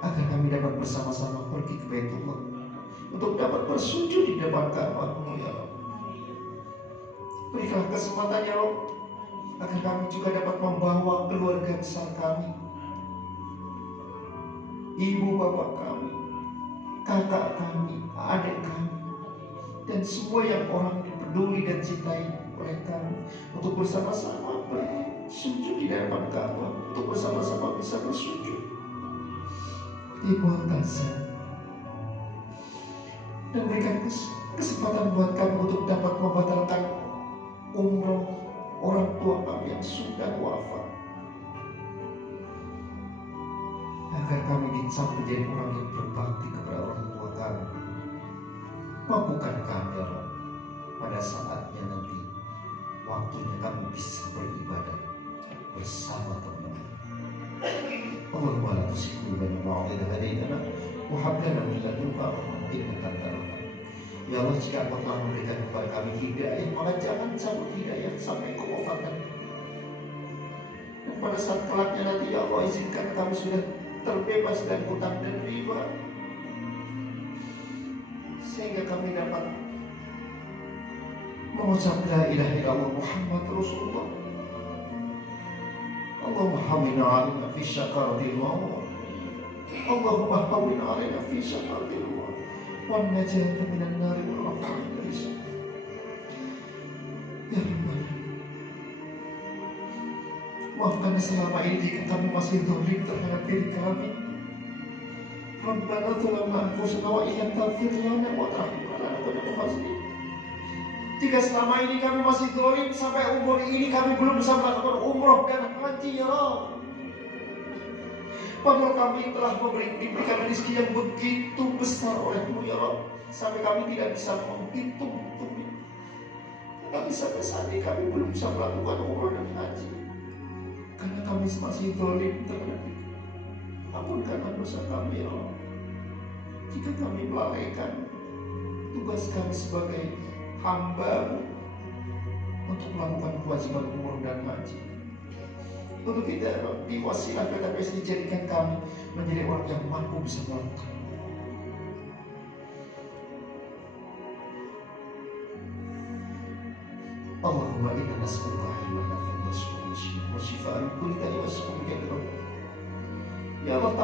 agar kami dapat bersama-sama pergi ke Baitullah untuk dapat bersujud di depan Ka'bah-Mu ya Allah. Berikanlah kesempatan ya Allah, agar kami juga dapat membawa keluarga besar kami, ibu bapak kami, kakak kami, adik kami, dan semua yang orang peduli dan cintai oleh kami, untuk bersama-sama bersujud di depan Ka'bah, untuk bersama-sama bisa bersujud di Mu'tazah, dan berikan kesempatan buat kami untuk dapat membatalkan umroh orang tua kami yang sudah wafat, agar kami bisa menjadi orang yang berbakti kepada orang tua kami. Mampukan kami ya Allah, pada saatnya nanti waktunya kami bisa beribadah bersama teman. Allahumma la tuzigh qulubana ba'da idh hadaytana wa hab lana min ladunka rahmatan innaka antal wahhab. Ya Allah, jika Engkau telah memberikan kepada kami hidayah, maka jangan cabut hidayah sampai Kau wafatkan. Dan pada saat kelaknya nanti ya Allah, izinkan kami sudah terbebas dari hutang dan riba, sehingga kami dapat mengucap la ilaha illallah Muhammad Rasulullah. Allahumma hamina alina fi syakaratil maut Allahumma hawwin 'alaina fi syaqatil wan najata minan nari wal afwan dari syarr. Ya Rabbana, maafkan selama ini jika kami masih zalim terhadap diri kami. Rabbana zalamna anfusana wa in taghfir lana wa tarhamna lanakunanna khasirin. Jika selama ini kami masih zalim, sampai umur ini kami belum bisa melakukan umroh dan haji, ya Rabb. Padahal kami telah diberikan rezeki yang begitu besar oleh-Mu, ya Rabb, sampai kami tidak bisa menghitung-hitungnya. Tapi sampai saat ini kami belum bisa melakukan umroh dan haji karena kami masih zalim terhadap itu. Ampunkanlah dosa kami, ya Rabb. Jika kami melalaikan tugas kami sebagai hamba-Mu untuk melakukan kewajiban umroh dan haji, untuk kita diwasilahkan dan dijadikan kami menjadi orang yang mampu bisa melakukan. Allahumma inna nas'aluka ilman nafi'an wa shifaan min kulli da'in wa nas'aluka min. Ya Allah,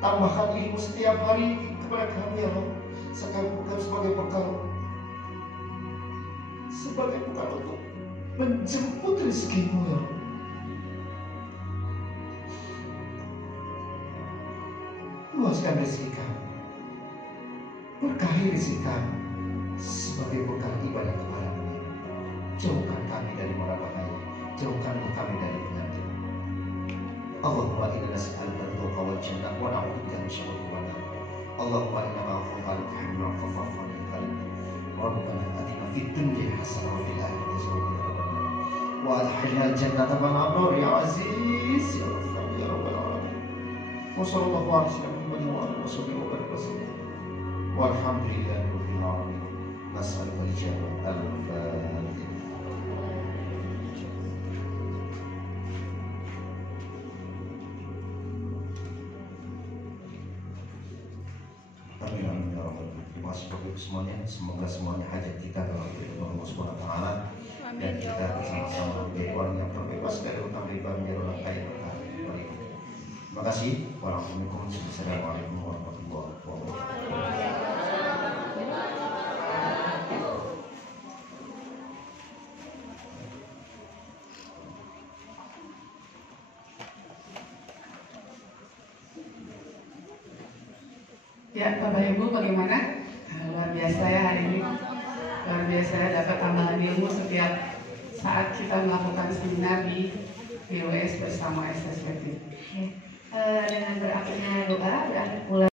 tambahkan ilmu setiap hari kepada kami, ya Allah, sebagai bekal untuk menjemput rezeki-Mu, ya Allah. Luaskan rezeki kami, berkahi rezeki kami sebagai bekal ibadah kepada-Mu. Jauhkan kami dari mara bahaya, jauhkan kami dari penyakit. Allahumma inna nas'aluka ridhaka wal jannah wa na'udzubika min syarri ma nar. Allahumma inna ma'afuka tuhibbul 'afwa fa'fu 'anna. Rabbana atina fid dunya hasanah wa fil akhirati hasanah wa adkhilna al-jannata ma'al abrar ya aziz ya ghafar ya rabbal alamin. Wa sallallahu ala sayyidina Muhammadin wa alihi wasallam. Walhamdulillahi rabbil alamin. Nas'aluka al-jannah al-fatihah. Amin ya rabbal alamin. Terima kasih semuanya. Semoga semuanya hajat kita dalam Allah Subhanahu wa taala, dan kita bersama-sama menjadi orang yang terbebas dari utang riba menjadi orang kaya berkah. Terima kasih. Wassalamualaikum warahmatullahi wabarakatuh. Ya, Bapak Ibu, bagaimana? Luar biasa ya hari ini. Luar biasa ya, dapat tambahan ilmu setiap saat kita melakukan seminar di PWS bersama SSWT. Dengan berakhirnya doa, berakhir pula